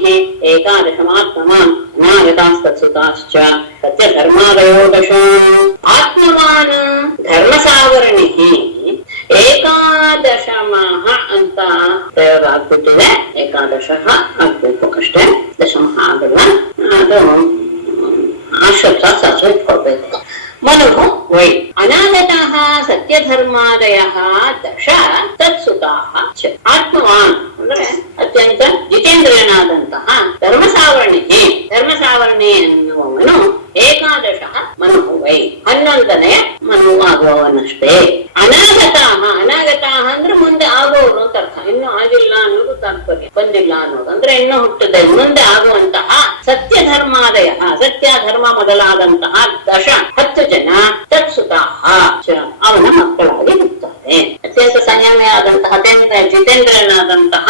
ಏಕಾದಶಮಾತ್ಮವಾನ್ ಅನಾಗತಾಸ್ತತ್ಸುತಾಶ್ಚ ಸತ್ಯ ಧರ್ಮಾದಯೋ ದಶ. ಆತ್ಮವಾನ್ ಧರ್ಮ ಸಾವರ್ಣಿ ಏಕಾದಶಮಃ ಅಂತ ಪ್ರಯೋಗ ಆಗ್ಬಿಟ್ಟಿದೆ. ಏಕಾದಶ ಆಗ್ಬೇಕು ಅಷ್ಟೇ, ದಶಮಃ ಆಗಲ್ಲ. ಅದು ಆಶ್ರತ ಸಾಸು ಇಟ್ಕೊಳ್ಬೇಕು. ಮನುಃ ವೈ ಅನಾಗತಃ ಸತ್ಯಧರ್ಮಾದಯ ದಶ ತತ್ಸುತಾಃ ಚ. ಆತ್ಮವಾನ್ ಅಂದ್ರೆ ಅತ್ಯಂತ ಜಿತೇಂದ್ರಿಯನಾದಂತಹ ಧರ್ಮಸಾವರ್ಣಿ ಎನ್ನುವವನು ಏಕಾದಶ ಮನು ವೈ 11ನೆಯ ಮನು ಆಗುವವನಷ್ಟೇ. ಅನಾಗತ ಅಂದ್ರೆ ಮುಂದೆ ಆಗುವವರು ಅಂತ ಅರ್ಥ. ಇನ್ನು ಆಗಿಲ್ಲ ಅನ್ನೋದು ತಾತ್ಪರ್ಯ, ಬಂದಿಲ್ಲ ಅನ್ನೋದು ಅಂದ್ರೆ ಇನ್ನು ಹುಟ್ಟದೆ ಮುಂದೆ ಆಗುವಂತಹ ಸತ್ಯ ಧರ್ಮಾದಯ, ಸತ್ಯ ಧರ್ಮ ಮೊದಲಾದಂತಹ 10 ಜನ ತತ್ಸುತಾಃ ಅವನ ಮಕ್ಕಳಾಗಿ ಹುಟ್ಟುತ್ತಾರೆ. ಅತ್ಯಂತ ಸಂಯಮಿಯಾದಂತಹ ಅತ್ಯಂತ ಜಿತೇಂದ್ರನಾದಂತಹ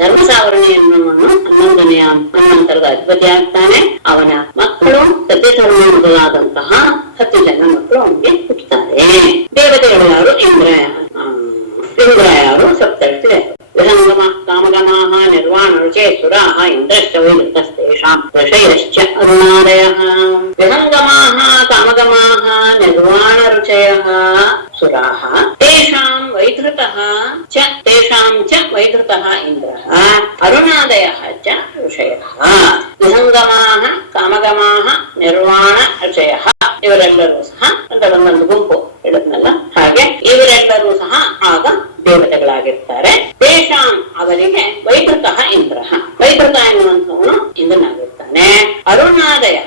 ಧರ್ಮಸಾವರಣಿ ಎನ್ನುವನು 11ನೆಯ ಹನುಮಂತರದ ಅಧಿಪತಿ ಆಗ್ತಾನೆ. ಅವನ ಮಕ್ಕಳು ಸತ್ಯ ಧರ್ಮ ಮೊದಲಾದಂತಹ 10 ಜನ ಮಕ್ಕಳು ಅವನಿಗೆ ಹುಟ್ಟುತ್ತಾರೆ. ದೇವತೆಗಳು ಯಾರು? ಇಂದ್ರ ಯಾರು? ಸಪ್ತರ್ಷಿ. ವಿಹಂಗಮ ಕಾಮಗಮಾಃ ನಿರ್ವಾಣ ರುಚೇ ಸುರಾಃ ಇಂದ್ರಶ್ಚ ವೈದೃತಸ್ತೇಷಾಂ ಋಷಯಶ್ಚ ಅರುಣಾದಯಃ. ವಿಹಂಗಮಾಃ ಕಾಮಗಮಾಃ ನಿರ್ವಾಣ ರುಚಯಃ ಸುರಾಃ ತೇಷಾಂ ವೈಧೃತಃ ಇಂದ್ರಃ ಅರುಣಾದಯಃ ಚ ಋಷಯಃ. ವಿಹಂಗಮಾಃ ಕಾಮಗಮಾಃ ನಿರ್ವಾಣ ರುಚಯಃ ಇವರೆಲ್ಲರೂ ಸಹ ಅಂತ ಒಂದೊಂದು ಗುಂಪು ಹೇಳಿದ್ನಲ್ಲ, ಹಾಗೆ ಇವರೆಲ್ಲರೂ ಸಹ ಆಗ ದೇವತೆಗಳಾಗಿರ್ತಾರೆ. ತೇಷಾಂ ಅವರಿಗೆ ವೈಧೃತ ಇಂದ್ರಃ, ವೈಧೃತ ಎನ್ನುವಂಥವನು ಇಂದ್ರನಾಗಿರ್ತಾನೆ. ಅರುಣಾದಯ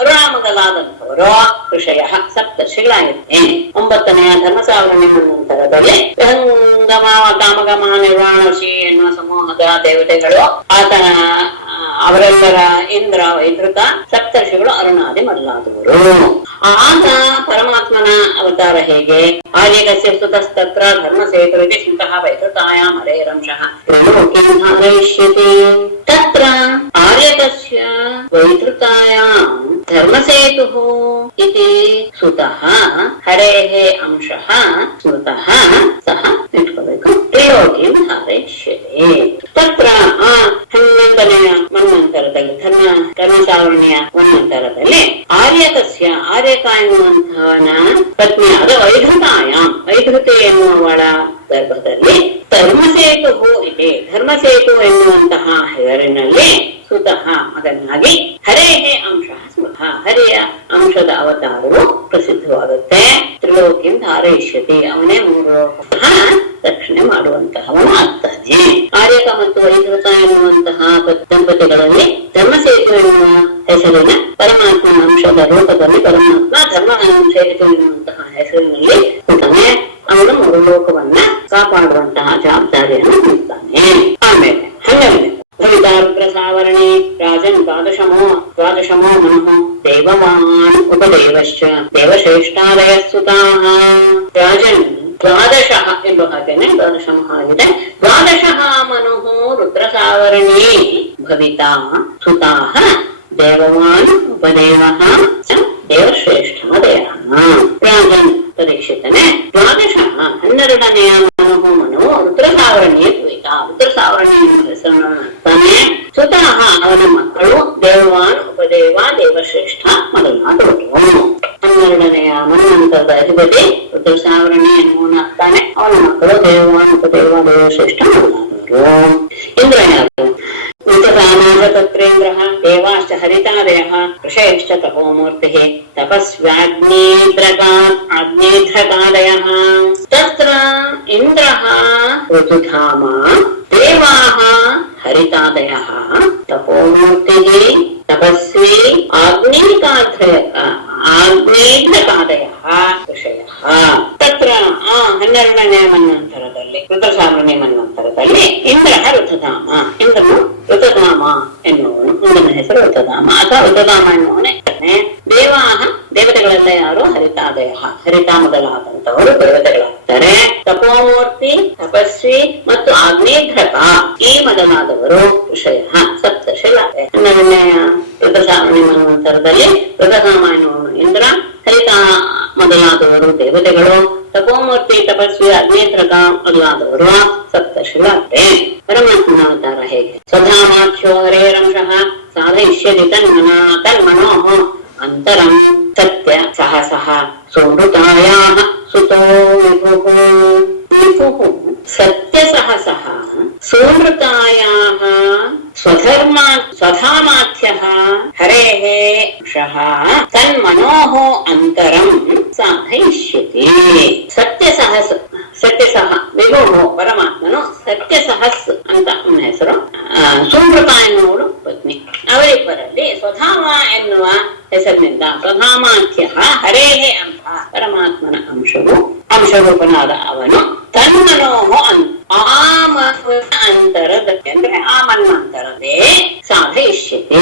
ಅರುಣ ಮೊದಲಾದಂಥವರು ಋಷಯ ಸಪ್ತರ್ಷಿಗಳಾಗಿರ್ತೇನೆ. 9ನೆಯ ಧರ್ಮಸಾವರಣಿ ನಂತರದಲ್ಲಿ ವಿಹಂಗಮ ಕಾಮಗಮ ನಿರ್ವಾಣ ಋಷಿ ಎನ್ನುವ ಸಮೂಹದ ದೇವತೆಗಳು, ಆತನ ಅವರೆಲ್ಲರ ಇಂದ್ರ ವೈಧೃತ, ಸಪ್ತರ್ಷಿಗಳು ಅರುಣಾದಿ ಮೊದಲಾದವರು. ಆತ ಪರಮಾತ್ಮನ ಅವತಾರ ಹೇಗೆ? ಆರ್ಯಕಸ್ಯ ಸ್ತುತಸ್ತತ್ರ ಧರ್ಮಸೇತುರಿತಿ ಸ್ಮೃತಃ ವೈಧೃತಾಯಾಂ ಹರೇರಂಶಃ ತ್ರಿಲೋಕೀಂ ಧಾರಯಿಷ್ಯತಿ. ತತ್ರ ಆರ್ಯಕಸ್ಯ ವೈಧೃತಾಯಾಂ ಧರ್ಮಸೇತುಃ ಇತಿ ಸ್ತುತಃ ಹರೇಃ ಅಂಶಃ ಸ್ಮೃತಃ ಸಹ ಇಟ್ಕೋಬೇಕು. ತ್ರಿಲೋಕೀಂ ಧಾರಯಿಷ್ಯತಿ. ತತ್ರ 11ನೆಯ ಮನ್ವಂತರದಲ್ಲಿ ಧರ್ಮಸಾವರ್ಣಿಯ ಮನ್ವಂತರದಲ್ಲಿ ಆರ್ಯಕಸ್ಯ ಆರ್ಯಕ ಎನ್ನುವಂತಹವನ ಪತ್ನಿಯಾದ ವೈಧೃತೆ ಎನ್ನುವಳ ಗರ್ಭದಲ್ಲಿ ಧರ್ಮಸೇತು ಇದೆ. ಧರ್ಮಸೇತು ಎನ್ನುವಂತಹ ಹೆಸರಿನಲ್ಲಿ ಸುತಃ ಮಗನಾಗಿ ಹರೇಹೇ ಅಂಶ ಸ್ಮೃತ, ಹರಿಯ ಅಂಶದ ಅವತಾರವು ಪ್ರಸಿದ್ಧವಾಗುತ್ತೆ. ತ್ರಿಲೋಕಿಂ ಧಾರಯಿಷ್ಯತಿ, ಅವನೇ 3 ಲೋಕ ರಕ್ಷಣೆ ಮಾಡುವಂತಹವನು ಆಗ್ತಾನೆ. ಆರ್ಯಕ ಮತ್ತು ವೈಧೃತ ಎನ್ನುವಂತಹ ದಂಪತಿಗಳಲ್ಲಿ ಧರ್ಮಸೇತು ಎನ್ನುವ ಹೆಸರಿನ ಪರಮಾತ್ಮನ ಅಂಶದ ರೂಪದಲ್ಲಿ ಪರಮಾತ್ಮ ಧರ್ಮಸೇತು ಎನ್ನುವಂತಹ ಹೆಸರಿನಲ್ಲಿ ಹುಟ್ಟನೆ. ಅವನು 3 ಲೋಕವನ್ನ ಕಾಪಾಡುವಂತಹ ಜವಾಬ್ದಾರಿಯನ್ನು ಹೊಂದುತ್ತಾನೆ. ಆಮೇಲೆ 11 ಭವಿತಾಗ್ರಸಾವರಣಿ ರಾಜನ್ ದ್ವಾದಶಮೋ ಮನಃ ದೇವವಾನ್ ಉಪದೇವಶ್ಚ ದೇವಶ್ರೇಷ್ಠಾದಯ ಸುತಾಃ. ರಾಜನ್ 12 ಎಂದು ಹಾಗೇನೆ 12 ಆಗಿದೆ. 12 ಮನುಃ ರುದ್ರಸಾವರಣಿ ಭವಿತಾ ಸುತಾಃ ದೇವವಾನ್ ಉಪದೇವಃ ದೇವಶ್ರೇಷ್ಠಾದಯಃ. ರಾಜನ್ ಪರೀಕ್ಷಿತನೆ 12ನೆಯ ಮನೋ ರುದ್ರಸಾವರಣಿ ರುದ್ರಸಾವರಣಿ ಹೆಸರನ್ನು ಸುತಃ ಅವನ ಮಕ್ಕಳು ದೇವವಾನ್ ಉಪದೇವ ದೇವಶ್ರೇಷ್ಠ ಮೊದಲಾದವರು. 12ನೆಯ ಮನ್ವಂತರದ ಅಧಿಪತಿ ರುದ್ರಸಾವರಣಿ ಎನ್ನುವನಾಗ್ತಾನೆ. ಅವನ ಮಕ್ಕಳು ದೇವವಾನ್ ಉಪದೇವ ದೇವಶ್ರೇಷ್ಠ ಮೊದಲಾದವರು. ಇಂದ್ರ ಯಾರು? ತತ್ರೇಂದ್ರಃ ದೇವಾಶ್ಚ ಹರಿತಾದಯಃ ಋಷಯಶ್ಚ ತಪೋಮೂರ್ತಿಃ ತಪಸ್ವ್ಯಾಗ್ನೇಧ್ರಕಾದಯಃ. ತತ್ರ ಇಂದ್ರಃ ಋತುಧಾಮ ದೇವಾಃ ಹರಿತಾದಯಃ ತಪೋಮೂರ್ತಿಃ ತಪಸ್ವಿ ಆಗ್ನೇಯಕಾದಯಃ ಋಷಯಃ. ತತ್ರ 12ನೇ ಮನ್ವಂತರದಲ್ಲಿ ಋತಸಾವರ್ಣಿ ಮನ್ವಂತರದಲ್ಲಿ ಇಂದ್ರಃ ಋತಧಾಮ, ಇಂದ್ರನು ಋತಧಾಮ ಎನ್ನುವನು, ಇಂದ್ರನ ಹೆಸರು ಋತಧಾಮ ಅಥವಾ ಋತಧಾಮ ಎನ್ನುವನೇ. ದೇವಾಹ ದೇವತೆಗಳೆಲ್ಲ ಯಾರು? ಹರಿತಾದಯ, ಹರಿತ ಮೊದಲಾದಂತವರು ದೇವತೆಗಳಾಗ್ತಾರೆ. ತಪೋಮೂರ್ತಿ, ತಪಸ್ವಿ ಮತ್ತು ಆಗ್ನೇಧ್ರಕ ಈ ಮೊದಲಾದವರು ಋಷಯ ಸಪ್ತರ್ಷಿಗಳಾಗ್ತಾರೆ. 12ನೇ ಋತಸಾವರ್ಣಿ ಮನ್ವಂತರದಲ್ಲಿ ಋತಧಾಮ ಎನ್ನುವನು ಇಂದ್ರ, ಹರಿತ ಮೊದಲಾದವರು ದೇವತೆಗಳು, ತಪೋಮೂರ್ತಿ, ತಪಸ್ವಿ, ಅಗ್ನೇತ್ರಕ ಮೊದಲಾದವರು ಸಪ್ತರ್ಷಿಗಳಾಗ್ತಾರೆ. ಪರಮಾತ್ಮನ ಅವತಾರ ಹೇಗೆ? ಸ್ವಧಾಮಾಖ್ಯೋ ಹರೇರಂಶಃ ಸಾಧಯಿಷ್ಯತಿ ತನ್ಮನೋಃ ಅಂತರಂ ಸತ್ಯ ಸಹಸಃ ಸೋಮೃತಾಯಾಃ ಸುತೋ ವಿಭುಃ ಸತ್ಯ ಸಹಸಃ ಸೋಮೃತಾಯಾಃ ಸ್ವಧಾಮಾಖ್ಯಃ ಹರೇಃ ಅಂಶಃ ತನ್ಮನೋಃ ಅಂತರಂ ಸಾಧಯಿಷ್ಯತಿ. ಸತ್ಯಸಹ ವಿಭುಃ ಪರಮಾತ್ಮನು ಸತ್ಯಸಹಸ್ ಅಂತ ಅವನ ಹೆಸರು. ಸುಮೃತ ಎನ್ನುವಳು ಪತ್ನಿ. ಅವರಿಬ್ಬರಲ್ಲಿ ಸ್ವಧಾಮ ಎನ್ನುವ ಹೆಸರಿನಿಂದ ಸ್ವಧಾಮಾಖ್ಯ ಹರೇಹೇ ಅಂತ ಪರಮಾತ್ಮನ ಅಂಶರೂಪನಾದ ಅವನು ತನ್ಮನೋಹ ಅಂತರದ ಅಂದ್ರೆ ಆ ಮನ್ವಂತರದೇ ಸಾಧಯಿಷ್ಯತೆ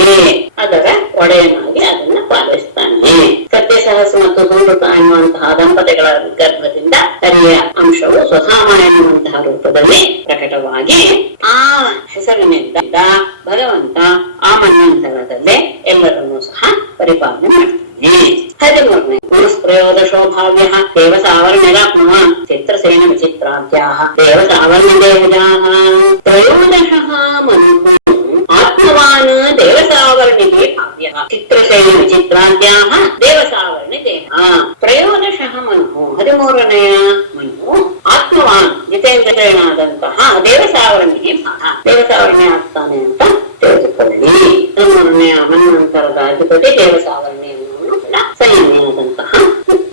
ಅದರ ಒಡೆಯನಾಗಿ ಅದನ್ನ ಪಾಲಿಸ್ತಾನೆ. ಸತ್ಯಸಹಸ್ ಮತ್ತು ಸುಮೃತ ಎನ್ನುವಂತಹ ದಂಪತಿಗಳ ಗರ್ಭದಿಂದ ಹರಿಯ ಅಂಶವು ಸ್ವಧಾಮ ಎನ್ನುವಂತಹ ರೂಪದಲ್ಲಿ ಪ್ರಕಟವಾಗಿ ಆ ಹೆಸರಿನಿಂದ ಭಗವಂತ ಆ ಮನ್ವಂತರದಲ್ಲೇ ಎಲ್ಲರನ್ನೂ ಸಹ ಪರಿಪಾಲನೆ ಮಾಡ್ತಾನೆ. 13ನೇ ಮನಸ್ತ್ರಯೋದಶೋ ಭಾವ್ಯ ದೇವಸಾವರ್ಣಿರಾತ್ಮ ಚಿತ್ರಸೇನ ವಿಚಿತ್ರಾದ್ಯಾಃ ದೇವಸಾವರ್ಣಿದೇವಜಾಃ. ತ್ರಯೋದಶಃ ಮನುಃ ಆತ್ಮವಾನ್ ದೇವಸಾವರ್ಣಿಃ ಭಾವ್ಯಃ ಚಿತ್ರಸೇನ ವಿಚಿತ್ರಾದ್ಯಾಃ ದೇವಸಾವರ್ಣಿದೇವಃ. ತ್ರಯೋದಶಃ ಮನುಃ 13ನೆಯ ಮನು ಆತ್ಮವಾನ್ ಜಿತೇಂದ್ರನಾದಂತಹ ದೇವಸಾವರ್ಣಿಃ ದೇವಸಾವರ್ಣಿ ಆಗ್ತಾನೆ ಅಂತ ತಿಳಿದುಕೊಳ್ಳಿ. 13ನೆಯ ಮನ್ವಂತರದ ಅಧಿಪತಿ ದೇವಸಾವರ್ಣಿ ಎನ್ನುವನು ಸಂಯಮಿಯಾದಂತಹ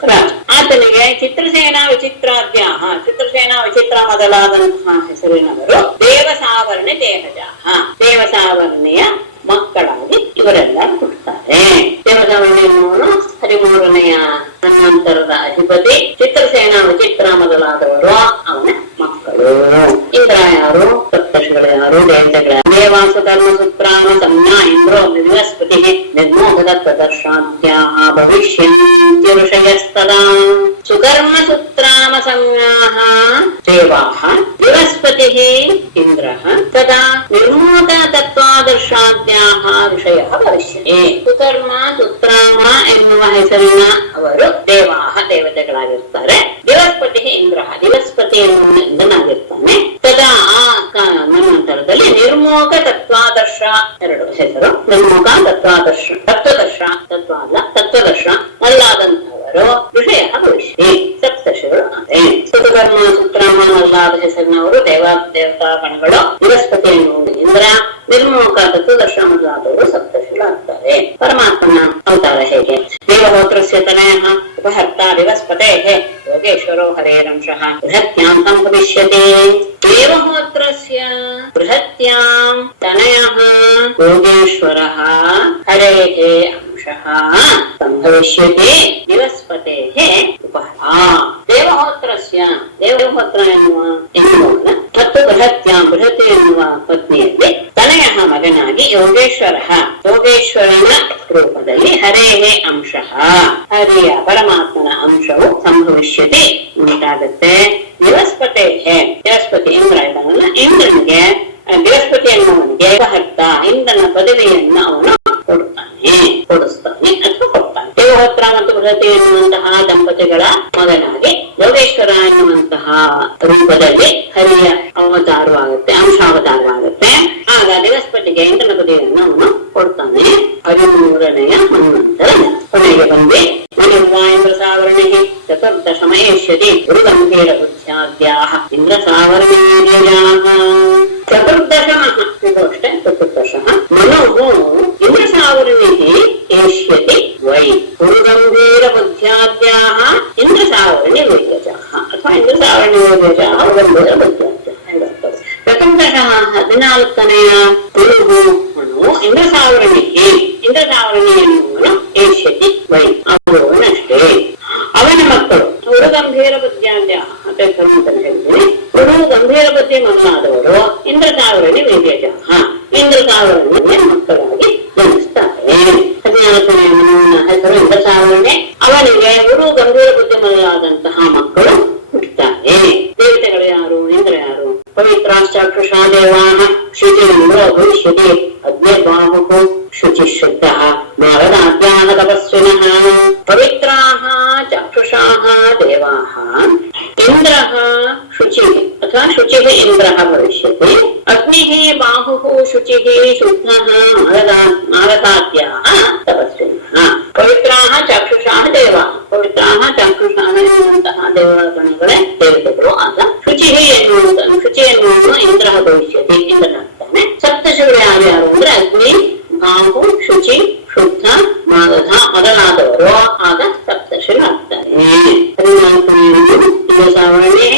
ರಾಜ. ಆತನಿಗೆ ಚಿತ್ರಸೇನಾ ವಿಚಿತ್ರಾದ್ಯಾಹ ಚಿತ್ರಸೇನಾ ವಿಚಿತ್ರ ಮೊದಲಾದಂತಹ ಹೆಸರಿನವರು ದೇವಸಾವರ್ಣಿ ದೇಹಜಾಹ ದೇವಸಾವರ್ಣಿಯ ಮಕ್ಕಳಾಗಿ ಇವರೆಲ್ಲ ಹುಟ್ಟುತ್ತಾರೆ. ದೇವಸಾವರ್ಣಿ ಎನ್ನುವನು 13ನೆಯ ಮನ್ವಂತರದ ಅಧಿಪತಿ. ಚಿತ್ರಸೇನಾ ವಿಚಿತ್ರ ಮೊದಲಾದವರು ಅವನ ಮಕ್ಕಳು. ಇಂದ್ರ ಯಾರು? ಸಪ್ತರ್ಷಿಗಳು ಯಾರು? ದೇವತೆಗಳು. ದೇವಾಸು ಧರ್ಮಸೂತ್ರಾಮ ಸಂಜ್ಞಾ ಇಂದ್ರೋ ಬೃಹಸ್ಪತಿ ನಿರ್ಮೋಹದರ್ಶಾದ್ಯಾಃ ಭವಿಷ್ಯಂತ್ಯ ಋಷಯಸ್ತದಾ. ಸುಕರ್ಮಸೂತ್ರಾಮ ಸಂಜ್ಞಾಃ ದೇವಾಃ ಬೃಹಸ್ಪತಿಃ ಇಂದ್ರಃ ತದಾ ನಿರ್ಮೋಹ ತತ್ವಾದರ್ಶಾದ್ಯಾಃ ಋಷಯಃ ಭವಿಷ್ಯತಿ. ಸುಕರ್ಮ ಸುತ್ರಾಮ ಎನ್ನುವ ಹೆಸರಿನ ಅವರು ದೇವಾಹ ದೇವತೆಗಳಾಗಿರ್ತಾರೆ. ಬೃಹಸ್ಪತಿ ಇಂದ್ರಃ ದಿವಸ್ಪತಿ ಎನ್ನುವ ಇಂದ್ರನಾಗಿರ್ತಾನೆ. ತದಾ ಆ ಮನ್ವಂತರದಲ್ಲಿ ನಿರ್ಮೋಹ ತತ್ವಾದರ್ಶ ಎರಡು ಹೆಸರು. ನಿರ್ಮೋಹ ತತ್ವಾದರ್ಶ ತತ್ವದರ್ಶ ಅಲ್ಲಾದಂತವರು ಋಷಯ ಭವಿಷ್ಯ ಸಪ್ತರ್ಷಿಗಳು. ಸುಕರ್ಮ ಸುತ್ರಾಮ ಅಲ್ಲಾದ ಹೆಸರಿನವರು ದೇವತಾ ಗಣಗಳು. ಬೃಹಸ್ಪತಿ ಎನ್ನುವುದು ಇಂದ್ರ, ನಿರ್ಮೋಹ ತತ್ವದರ್ಶ ಮೊದಲಾದವರು ಸಪ್ತರ್ಷಿಗಳಾಗ್ತಾರೆ. ಪರಮಾತ್ಮನ ಅವತಾರ ಹೇಗೆ? ದೇವಹೋತ್ರಸ್ಯ ತನಯಃ ಉಪಹರ್ತ ಬೃಹಸ್ಪತೇಃ ಯೋಗೇಶ್ವರೋ ಹರೇರಂಶಃ ಬೃಹತ್ಯಾಂ ಸಂಭವಿಷ್ಯತಿ. ದೇವಹೋತ್ರಸ್ಯ ಬೃಹತ್ಯಾಂ ತನಯಃ ಯೋಗೇಶ್ವರಃ ಹರೇಃ ಅಂಶಃ ಸಂಭವಿಷ್ಯತಿ ಬೃಹಸ್ಪತೇಃ ಉಪಹರ. ದೇವಹೋತ್ರಸ್ಯ ದೇವಹೋತ್ರ ಎನ್ನುವನ ಮತ್ತು ಬೃಹತ್ಯಾಂ ಬೃಹತಿ ಎನ್ನುವ ಪತ್ನಿಯಲ್ಲಿ ತನಯಃ ಮಗನಾಗಿ ಯೋಗೇಶ್ವರನ ರೂಪದಲ್ಲಿ ಹರೇಃ ಅಂಶಃ ಹರಿಯ ಪರಮಾತ್ಮನ ಅಂಶವು ಸಂಭವಿಷ್ಯತಿ ಉಂಟಾಗುತ್ತೆ. ಬೃಹಸ್ಪತಿ ಇಂದ್ರ ಇದ್ದಾನಲ್ಲ, ಇಂದ್ರನಿಗೆ ಬೃಹಸ್ಪತಿ ಎನ್ನುವನಿಗೆ ಉಪಹರ್ತ ಇಂದ್ರನ ಪದವಿಯನ್ನು ಅವನು ಕೊಡಿಸ್ತಾನೆ ಅಥವಾ ಕೊಡ್ತಾನೆ. ದೇವಹೋತ್ರ ಮತ್ತು ಬೃಹತಿ ಎನ್ನುವಂತಹ ದಂಪತಿಗಳ ಮಗನಾಗಿ ಯೋಗೇಶ್ವರ ಎನ್ನುವಂತಹ ರೂಪದಲ್ಲಿ ಹರಿಯ ಅವತಾರವಾಗುತ್ತೆ, ಅಂಶಾವತಾರವಾಗುತ್ತೆ. ಆಗ ಬೃಹಸ್ಪತಿಗೆ ಇಂದ್ರನ ಪದವಿಯನ್ನು ಅವನು ಕೊಡ್ತಾನೆ. 13ನೆಯ ಮನ್ವಂತರ ಕೊನೆಗೆ ಬಂದು ಇಂದ್ರ ಸಾವರ್ಣಿ ಚತುರ್ದಶ ಮಹೇಶ್ಯತಿ ಗುರುಗಂಭೀರ ಬುದ್ಧ್ಯಾದ್ಯಾಃ ಇಂದ್ರ ಸಾವರ್ಣೀರ್ಯಜಾಃ. ಚತುರ್ದಶಃ ಇದು ಅಷ್ಟೇ. ಚತುರ್ದಶಃ ಮನುಃ ಇಂದ್ರ ಸಾವರ್ಣಿಃ ಏಷ್ಯತಿ ವೈ ಗುರುಗಂಭೀರ ಬುದ್ಧ್ಯಾದ್ಯಾಃ ಇಂದ್ರ ಸಾವರ್ಣಿ ವೈರ್ಯಜಾಃ ಅಥವಾ ಇಂದ್ರ ಸಾವರ್ಣಿ ವೈರ್ಯಜಾಃ ಗಂಭೀರ ಬುದ್ಧ್ಯಾದ್ಯಾಃ. ಚತುರ್ದಶಃ 14ನೆಯ ಇಂದ್ರಸಾವರ್ಣನೆ ಮಕ್ಕಳಾಗಿ ಜನಿಸ್ತಾರೆ. 14ನೇ ಮನುವಿನ ಹೆಸರು ಇಂದ್ರಸಾವರ್ಣೆ. ಅವನಿಗೆ ಗುರು ಗಂಭೀರ ಬುದ್ಧಿಮಲ್ಲಾದಂತಹ ಮಕ್ಕಳು ಹುಟ್ಟುತ್ತಾರೆ. ದೇವತೆಗಳು ಯಾರು? ಇಂದ್ರ ಯಾರು? ಪವಿತ್ರಾಶ್ಚಾಕ್ಷುಷಾ ದೇವಾಃ ಶುಚಿರಿಂದ್ರೋ ಭವಿಷ್ಯತಿ ಅಗ್ನಿರ್ಬಾಹುಃ ಶುಚಿಶುದ್ಧಃ ನಾರದಾದ್ಯಾಃ ತಪಸ್ವಿನಃ. ಪವಿತ್ರಾಃ ಚಕ್ಷುಷಾಃ ದೇವಾಃ ಇಂದ್ರಃ ಶುಚಿಃ ಅಥವಾ ಶುಚಿಃ ಇಂದ್ರಃ ಭವಿಷ್ಯತಿ. ಅಗ್ನಿಃ ಬಾಹುಃ ಶುಚಿಃ ಶುದ್ಧಃ ನಾರದಾದ್ಯಾಃ ತಪಸ್ವಿನಃ. ಪವಿತ್ರಾಃ ಚಕ್ಷುಷಾಃ ದೇವಾಃ. ಪವಿತ್ರಾಃ ಚಕ್ಷುಷಾಃ ಎನ್ನುವಂತಹ ದೇವಗಣಗಳೇ ದೇವತೆಗಳು. ಆಗ ಶುಚಿಃ ಶುಚಿ ಎನ್ನುವನು ಇಂದ್ರಃ ಭವಿಷ್ಯತಿ, ಇಂದ್ರನಾಗ್ತಾನೆ. ಸಪ್ತರ್ಷಿಗಳು ಯಾರ್ಯಾರು ಅಂದ್ರೆ ಅಗ್ನಿ, ಬಾಹು, ಶುಚಿ, ಶುದ್ಧ, ಮಾಗಧ ಮೊದಲಾದವರು ಆಗ ಸಪ್ತರ್ಷಿಗಳಾಗ್ತಾರೆ. 14ನೇ ಇಂದ್ರಸಾವರ್ಣೆ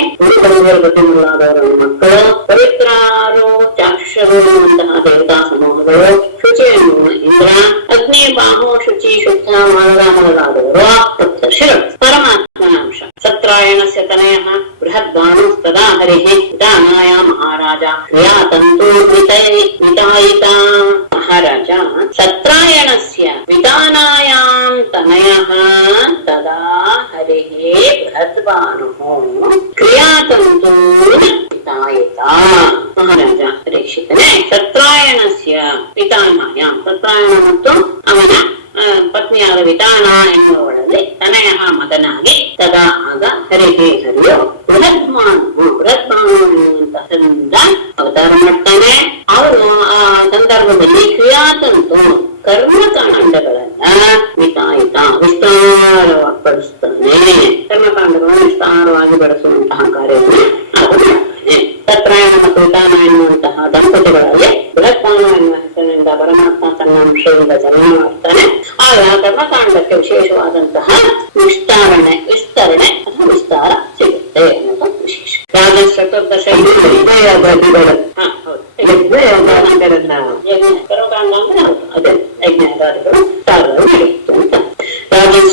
ಬುದ್ಧಿಮಲ್ಲಾದವರ ಮಕ್ಕಳು. ಪವಿತ್ರಾರು ಚಾಕ್ಷುಷರು ಎನ್ನುವಂತಹ ದೇವತಾ ಸಮೂಹಗಳು. ಶುಚಿ ಎನ್ನುವ ಇಂದ್ರ, ಅಗ್ನಿ, ಬಾಹು, ಶುಚಿ, ಶುದ್ಧ, ಮಾಗಧ ಮೊದಲಾದವರು ಸಪ್ತರ್ಷಿಗಳು. ಪರಮಾತ್ಮನಾಂಶ ಸತ್ರಾಯಣಸ್ಯ ತನಯಃ ಬೃಹದ್ಭಾನುಸ್ತದಾ ಹರಿಃ ವಿತಾನಾಯ ಮಹಾರಾಜ ಕ್ರಿಯಾತಂತು ವಿತಾಯಿತ. ಮಹಾರಾಜ ಸತ್ರಾಯಣಸ್ಯ ವಿತಾನಾಯಾಂ ತನಯಃ ತದಾ ಹರಿಃ ಬೃಹದ್ಭಾನುಃ ಕ್ರಿಯಾತಂತು ವಿತಾಯಿತ. ಮಹಾರಾಜ ಪರೀಕ್ಷಿತನೇ ಸತ್ರಾಯಣಸ್ಯ ವಿತಾನಾಯಾಂ, ಸತ್ರಾಯಣ ಮತ್ತು ಅವನ ಪತ್ನಿಯಾದ ವಿತಾನ ಎನ್ನುವಳಲ್ಲಿ ತನಯ ಮಗನಾಗಿ ತದಾ ಆಗ ಹರಿಹೇ ಹರಿಯೋ ಬೃಹದ್ಭಾನು ಎನ್ನುವಂತಹದಿಂದ ಅವತಾರ ಮಾಡ್ತಾನೆ. ಅವನು ಆ ಸಂದರ್ಭದಲ್ಲಿ ಕ್ರಿಯಾತಂತು ಕರ್ಮಕಾಂಡಗಳನ್ನ ವಿತಾಯಿತ ವಿಸ್ತಾರವಾಗಿ ಬಳಸ್ತಾನೆ. ಕರ್ಮಕಾಂಡಗಳನ್ನು ವಿಸ್ತಾರವಾಗಿ ಬಳಸುವಂತಹ ಕಾರ್ಯವನ್ನು ಮಾಡ್ತಾನೆ. ಸತ್ರಾಯಣ ಮತ್ತು ವಿತಾನ ಎನ್ನುವಂತಹ ದಂಪತಿಗಳಲ್ಲಿ ಬೃಹದ್ಭಾನು ಎನ್ನುವ ಹೆಸರಿನಿಂದ ಪರಮಾತ್ಮ ತನ್ನ ಅಂಶದಿಂದ ಜನ್ಮ ಮಾಡ್ತಾನೆ. ಆಗ ಕರ್ಮಕಾಂಡಕ್ಕೆ ವಿಶೇಷವಾದಂತಹ ವಿಸ್ತರಣೆ ಅಥವಾ ವಿಸ್ತಾರ ಸಿಗುತ್ತೆ ಅನ್ನೋದು ವಿಶೇಷ. ಚತುರ್ದಶ ಕರ್ಮಕಾಂಡ ಅಂದ್ರೆ ಅದೇ ಯಜ್ಞಾಗಾದಿಗಳು ಅಂತ.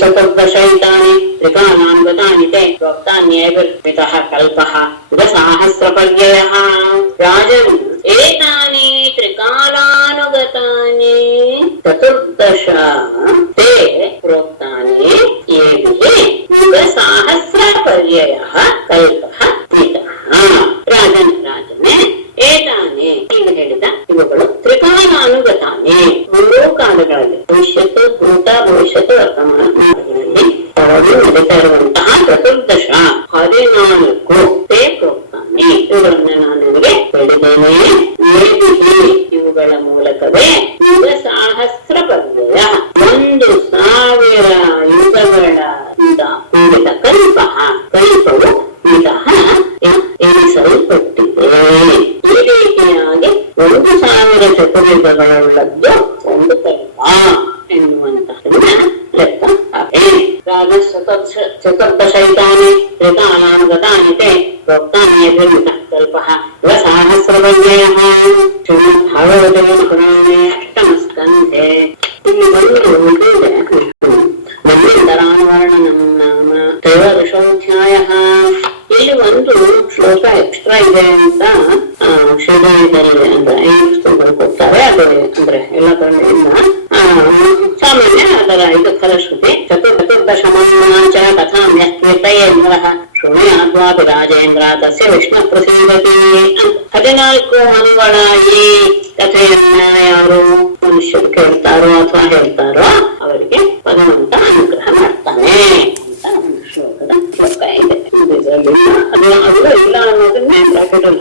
ಚತುರ್ದಶೈತಾನಿ ತ್ರಿಕಾಲಾನುಗತಾನಿ ತೇ ಪ್ರೋಕ್ತಾನ್ಯೈರ್ವಿತಃ ಕಲ್ಪಃ ಯುಗಸಹಸ್ರಪರ್ಯಯಃ. ರಾಜನ್ ಏತಾನಿ ತ್ರಿಕಾಲಾನುಗತಾನಿ ಚತುರ್ದಶ ತೇ ಪ್ರೋಕ್ತಾನಿ ಏಭಿಃ ಯುಗಸಹಸ್ರಪರ್ಯಯಃ ಕಲ್ಪಃ ವಿತಃ. ರಾಜನೇ ಏತಾನಿ ಈಗ ಹೇಳಿದ ಇವುಗಳು ತ್ರಿಕಾಲಾನುಗತಾನಿ ಮೂರೂ ಕಾಲಗಳಲ್ಲಿ ಭವಿಷ್ಯತ್ತು, ಭೂತ, ಭವಿಷ್ಯತ್ತು, ವರ್ತಮಾನ ಕಾಲಗಳಲ್ಲಿ ನಡೀತಾ ಇರುವಂತಹ ಚತುರ್ದಶ 14 ತೇ ಪ್ರೋಕ್ತಾನಿ ಇವುಗಳನ್ನ ನಾನು ನಿಮಗೆ ಹೇಳಿದ್ದೇನೆ. ಇವುಗಳ ಮೂಲಕವೇ ಯುಗ ಸಹಸ್ರ ಪರ್ಯಯ 1000 ಯುಗಗಳಿಂದ ಕೂಡಿದ ಕಲ್ಪವು ವಿತಃ ಎಣಿಸಲ್ಪಟ್ಟಿದೆ. ಈ ರೀತಿಯಾಗಿ 1000 ಚತುರ್ಯುಗಗಳುಳ್ಳದ್ದು ಒಂದು ಕಲ್ಪ ಎನ್ನುವಂತಹದನ್ನ ಲೆಕ್ಕ ಚತುರ್ದಶೈತಾನಿ ತ್ರಿಕಾಲಾನುಗತಾನಿ ತೇ ಪ್ರೋಕ್ತಾನ್ಯೈರ್ವಿತಃ ಕಲ್ಪಃ ಯುಗಸಹಸ್ರಪರ್ಯಯಃ. ಶ್ರೀಮದ್ಭಾಗವತೆ ಪುರಾಣೇ ಅಷ್ಟಮಸ್ಕಂಧೆ. ಇಲ್ಲಿ ಮನ್ವಂತರಾನುವರ್ಣನಂ ನಾಮ ತ್ರಯೋದಶೋऽಧ್ಯಾಯಃ. ಇಲ್ಲಿ ಒಂದು ಶ್ಲೋಕ ಎಕ್ಸ್ಟ್ರಾ ಇದೆ ಅಂತ ಶ್ರೀಧರದಲ್ಲಿ ಅಂದ್ರೆ 5 ಪುಸ್ತಕಗಳು ಕೊಡ್ತಾರೆ. ಅದು ಅಂದ್ರೆ ಎಲ್ಲ ಕಡೆಯಿಂದ ಸಾಮಾನ್ಯ ಅದರ ಇದು ಫಲಶ್ರುತಿ. ಚತುರ್ದಶಮಂಚ ಕಥಾಮ್ಯಸ್ಕೀರ್ತಯೇಂದ್ರಃ ಶೃಣುಯಾದ್ವಾಪಿ ರಾಜೇಂದ್ರ ತಸ್ಯ ವಿಷ್ಣು ಪ್ರಸೀದತಿ. 14 ಮನುಗಳ ಈ ಕಥೆಯನ್ನ ಯಾರು ಮನುಷ್ಯರು ಕೇಳ್ತಾರೋ ಅಥವಾ ಹೇಳ್ತಾರೋ ಅವರಿಗೆ ಭಗವಂತ ಅನುಗ್ರಹ ಮಾಡ್ತಾನೆ ಅಂತ ಒಂದು ಶ್ಲೋಕದ ಶ್ಲೋಕ ಇದೆ. ಅದು ಇಲ್ಲ ಅನ್ನೋದನ್ನ ಬ್ರಾಕೆಟ್ ಅಲ್ಲಿ